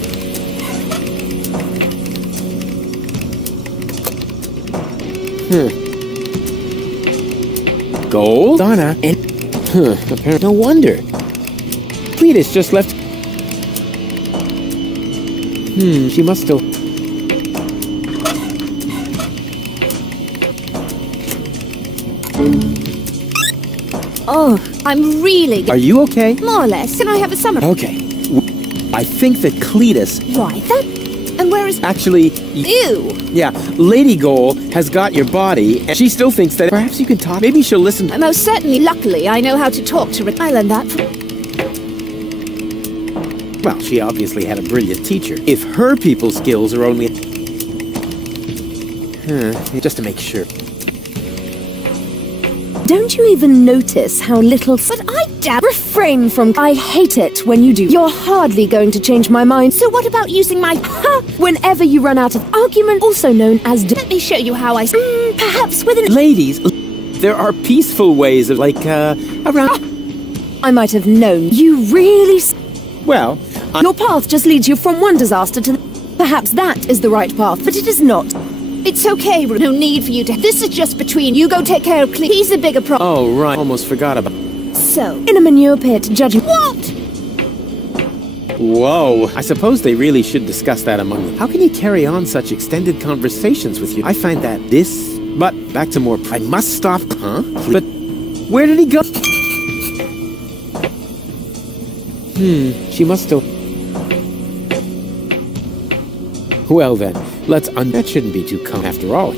Gold? Donna and... Apparently... No wonder. Cletus just left... She must still... Oh, I'm really... Are you okay? More or less. Can I have a summer? Okay. I think that Cletus... Right, that... And where is... Actually... Ew! Yeah, Lady Goal has got your body, and she still thinks that perhaps you can talk. Maybe she'll listen. Most certainly. Luckily, I know how to talk to Rick. I learned that from... Well, she obviously had a brilliant teacher. If her people skills are only... just to make sure. Don't you even notice how little... But I refrain from... I hate it when you do. You're hardly going to change my mind. So what about using my... Whenever you run out of argument, also known as... Let me show you how I... perhaps with an... Ladies, there are peaceful ways of, like, around... I might have known. You really... Well... Your path just leads you from one disaster to... Perhaps that is the right path, but it is not. It's okay, Ruth. No need for you to... This is just between you. Go take care of Clee. He's a bigger problem. Oh, right. Almost forgot about... So... In a manure pit, judging... What? Whoa. I suppose they really should discuss that among them. How can you carry on such extended conversations with you? I find that this... But, back to more... I must stop... Huh? But, where did he go? She must still... Well then, let's that shouldn't be too calm after all.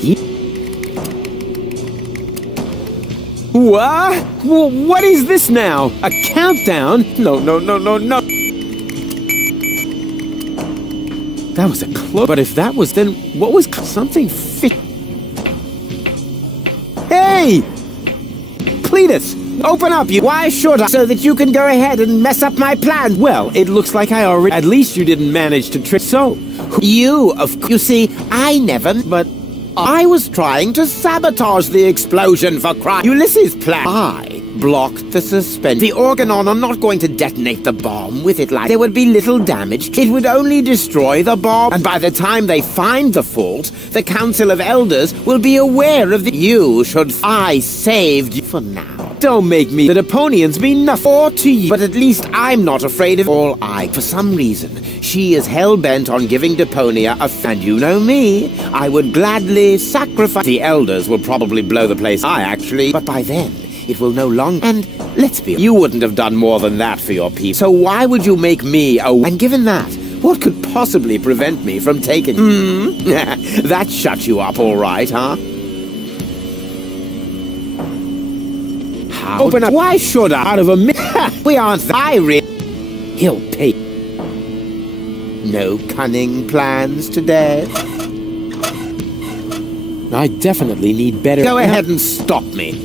What? Well, what is this now? A countdown? No. That was a close... But if that was, then what was something fit... Hey! Cletus! Open up, you... Why should I? So that you can go ahead and mess up my plan. Well, it looks like I already... At least you didn't manage to trick... So... You see, I never... But... I was trying to sabotage the explosion for crime. Ulysses' plan. I blocked the suspension. The Organon are not going to detonate the bomb with it like there would be little damage. It would only destroy the bomb. And by the time they find the fault, the Council of Elders will be aware of the... You should... I saved you for now. Don't make me... The Deponians mean nothing to you. But at least I'm not afraid of all I... For some reason, she is hell-bent on giving Deponia a... And you know me, I would gladly sacrifice... The Elders will probably blow the place. But by then... It will no longer... And let's be... You wouldn't have done more than that for your people. So why would you make me a... And given that, what could possibly prevent me from taking... That shut you up all right, huh? How... Open up... Why should I? Out of a minute... We aren't... He'll pay... No cunning plans today? I definitely need better... Go ahead and stop me.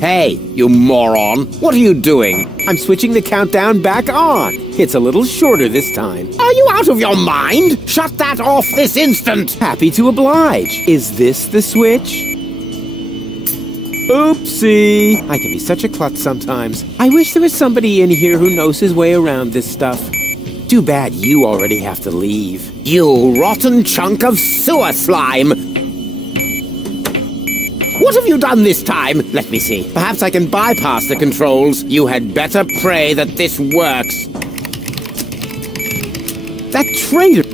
Hey, you moron! What are you doing? I'm switching the countdown back on. It's a little shorter this time. Are you out of your mind? Shut that off this instant! Happy to oblige. Is this the switch? Oopsie! I can be such a klutz sometimes. I wish there was somebody in here who knows his way around this stuff. Too bad you already have to leave. You rotten chunk of sewer slime! What have you done this time? Let me see. Perhaps I can bypass the controls. You had better pray that this works. That traitor!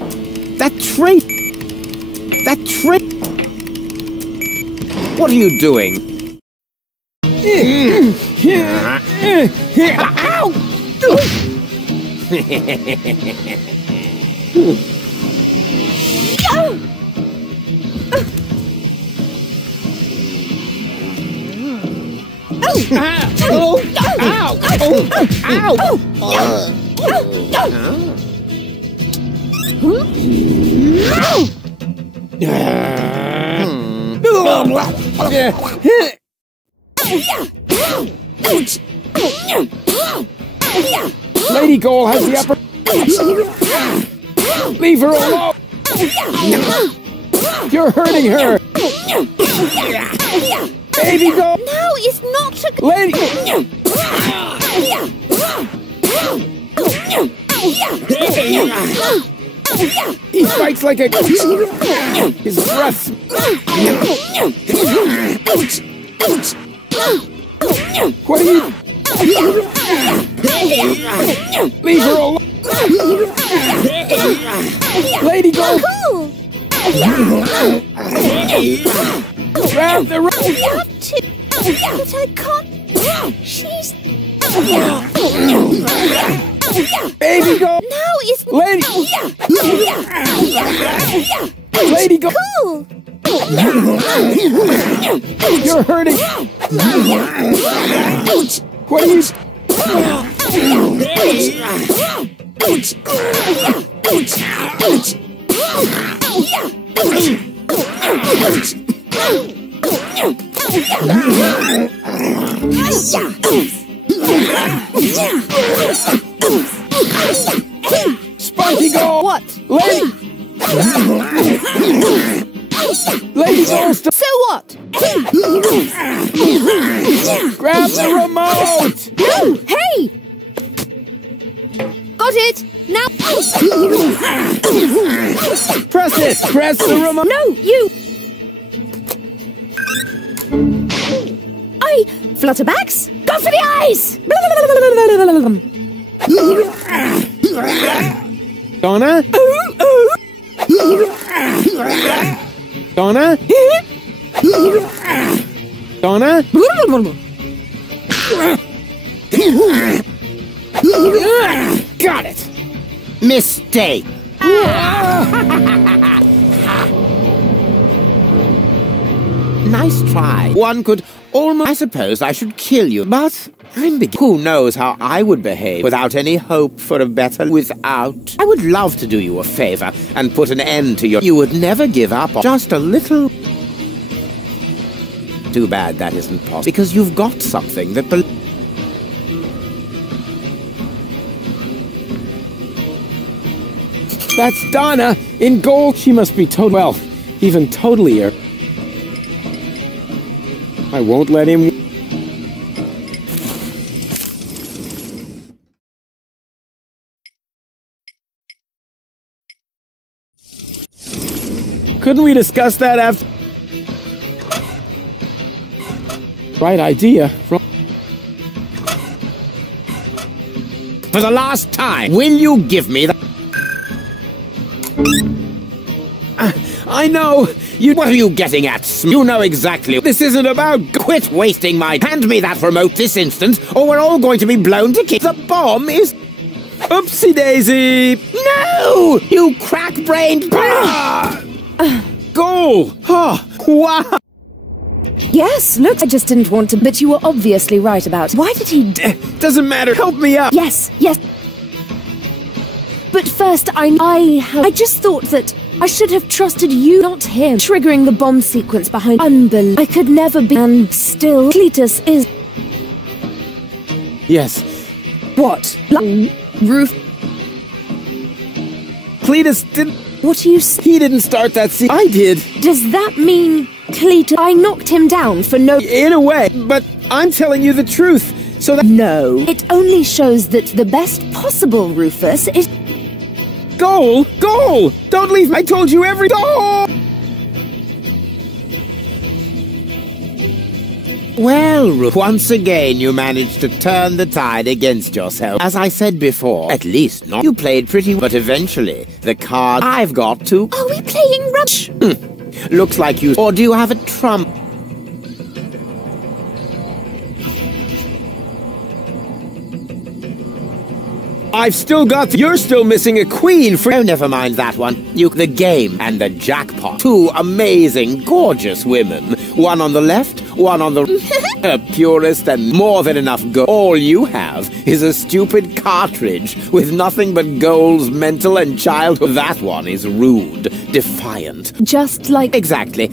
What are you doing? Ow! Lady Goal has the upper... Leave her alone! You're hurting her! Baby Goal! No, it's not a... Lady... He fights like a... His breath... What are you... Leave her alone! Lady Gold! Cool. Grab the rope! I have to, but I can't. She's... Baby Gold! No, it's... Lady... Lady Gold! Cool! You're hurting! What are you... Spunky Gold! What? Lady... Lady Gold! So what? Grab the remote! No! Hey! Got it! Now... Press it! Press the remote! No, you... Flutterbacks? Go for the eyes! Donna? Donna? Donna? Got it! Mistake! Nice try. One could almost... I suppose I should kill you, but I'm beginning... Who knows how I would behave without any hope for a better... Without... I would love to do you a favor and put an end to your... You would never give up on just a little... Too bad that isn't possible, because you've got something that... That's Donna in gold. She must be well, even totally her. I won't let him. Couldn't we discuss that after? Right idea. For the last time, will you give me the... I know! What are you getting at? You know exactly. This isn't about... Quit wasting my... Hand me that remote this instant, or we're all going to be blown to kick. The bomb is... Oopsie daisy! No! You crack-brained... Goal! Oh, wow! Yes, look, I just didn't want to, but you were obviously right about... Why did he... Doesn't matter, help me out! Yes, yes. But first, I just thought that I should have trusted you, not him. Triggering the bomb sequence behind... Unbelievable. I could never be... And still, Cletus is... Yes. What? Roof... Cletus didn't... What are you... He didn't start that scene. I did. Does that mean... Cletus... I knocked him down for no... In a way, but I'm telling you the truth, so that... No. It only shows that the best possible Rufus is... Goal! Goal! Don't leave! I told you every... Goal! Well, once again you managed to turn the tide against yourself. As I said before, at least not. You played pretty well, but eventually, the card I've got to... Are we playing rubbish? Looks like you... Or do you have a trump? I've still got... You're still missing a queen for... Oh, never mind that one. The game and the jackpot. Two amazing, gorgeous women. One on the left, one on the... A purest and more than enough gold. All you have is a stupid cartridge with nothing but goals, mental and childhood. That one is rude, defiant. Just like... Exactly.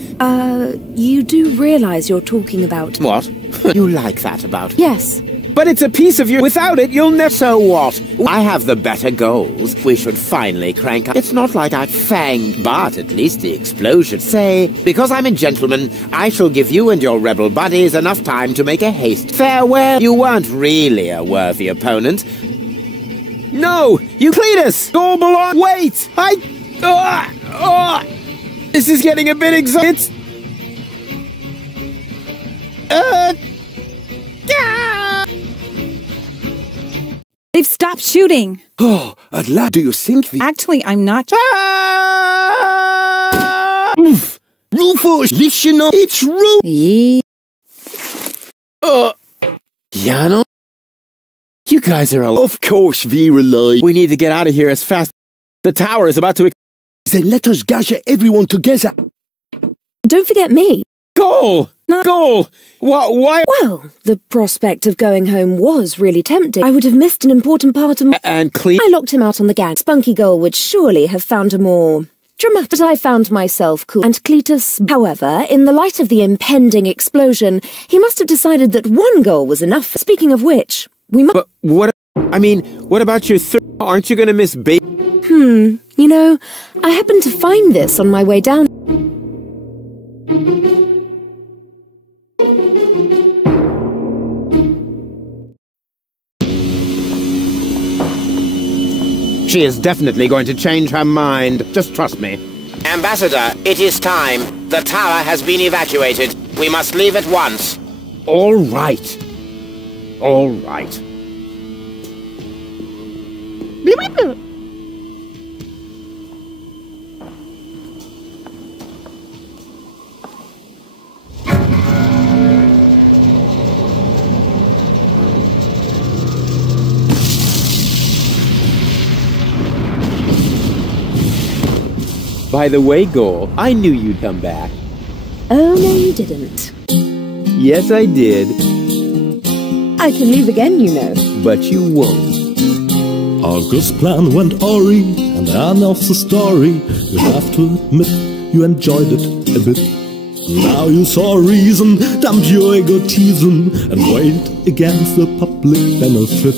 You do realize you're talking about... What? You like that about... Yes. But it's a piece of you. Without it, you'll never... So what? I have the better goals. We should finally crank up. It's not like I fanged, but at least the explosion. Say, because I'm a gentleman, I shall give you and your rebel buddies enough time to make a haste. Farewell. You weren't really a worthy opponent. No! You Cletus! Goal belong... Wait! This is getting a bit exciting. They've stopped shooting. Oh, at last, do you think the... Actually, I'm not... Oof! Rufus, listen up, it's Rufus! Yano? You guys are alive. Of course we're alive. We need to get out of here as fast. The tower is about to... Then let us gather everyone together. Don't forget me. Goal! Goal! Why? Well, the prospect of going home was really tempting. I would have missed an important part of my... And Cletus... I locked him out on the gang. Spunky Girl would surely have found a more... dramatic... But I found myself cool. And Cletus... However, in the light of the impending explosion, he must have decided that one goal was enough. Speaking of which, we must... But what... I mean, what about your third... Aren't you gonna miss baby? You know, I happened to find this on my way down... She is definitely going to change her mind. Just trust me. Ambassador, it is time. The tower has been evacuated. We must leave at once. All right. All right. By the way, Goal, I knew you'd come back. Oh, no, you didn't. Yes, I did. I can leave again, you know. But you won't. August's plan went awry, and the end of the story. You have to admit, you enjoyed it a bit. Now you saw reason, dump your egotism, and weigh it against the public benefit.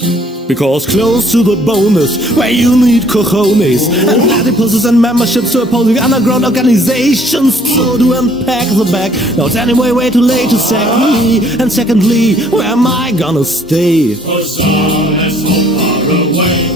Because close to the bonus, where you need cojones and platypuses and memberships to opposing underground organizations. So to unpack the bag, not anyway way too late to sack me. And secondly, where am I gonna stay? 'Cause I'm so far away.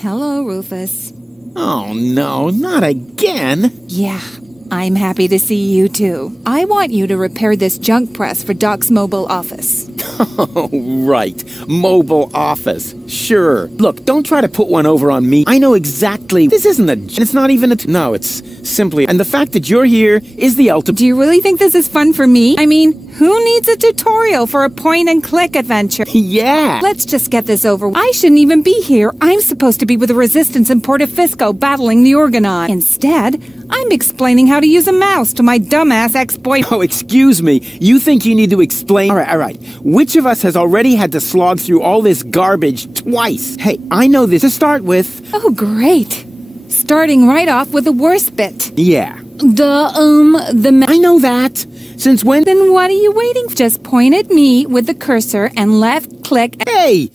Hello, Rufus. Oh no, not again! Yeah, I'm happy to see you too. I want you to repair this junk press for Doc's mobile office. Oh, right. Mobile office. Sure. Look, don't try to put one over on me. I know exactly. This isn't it's not even no, it's simply. And the fact that you're here is the ultimate. Do you really think this is fun for me? I mean, who needs a tutorial for a point-and-click adventure? Yeah. Let's just get this over. I shouldn't even be here. I'm supposed to be with the Resistance in Portofisco battling the Organon. Instead, I'm explaining how to use a mouse to my dumbass ex-boyfriend. Oh, excuse me. You think you need to explain? All right. Which of us has already had to slog through all this garbage twice? Hey, I know this to start with. Oh, great. Starting right off with the worst bit. Yeah. I know that. Since when? Then what are you waiting for? Just point at me with the cursor and left-click. Hey!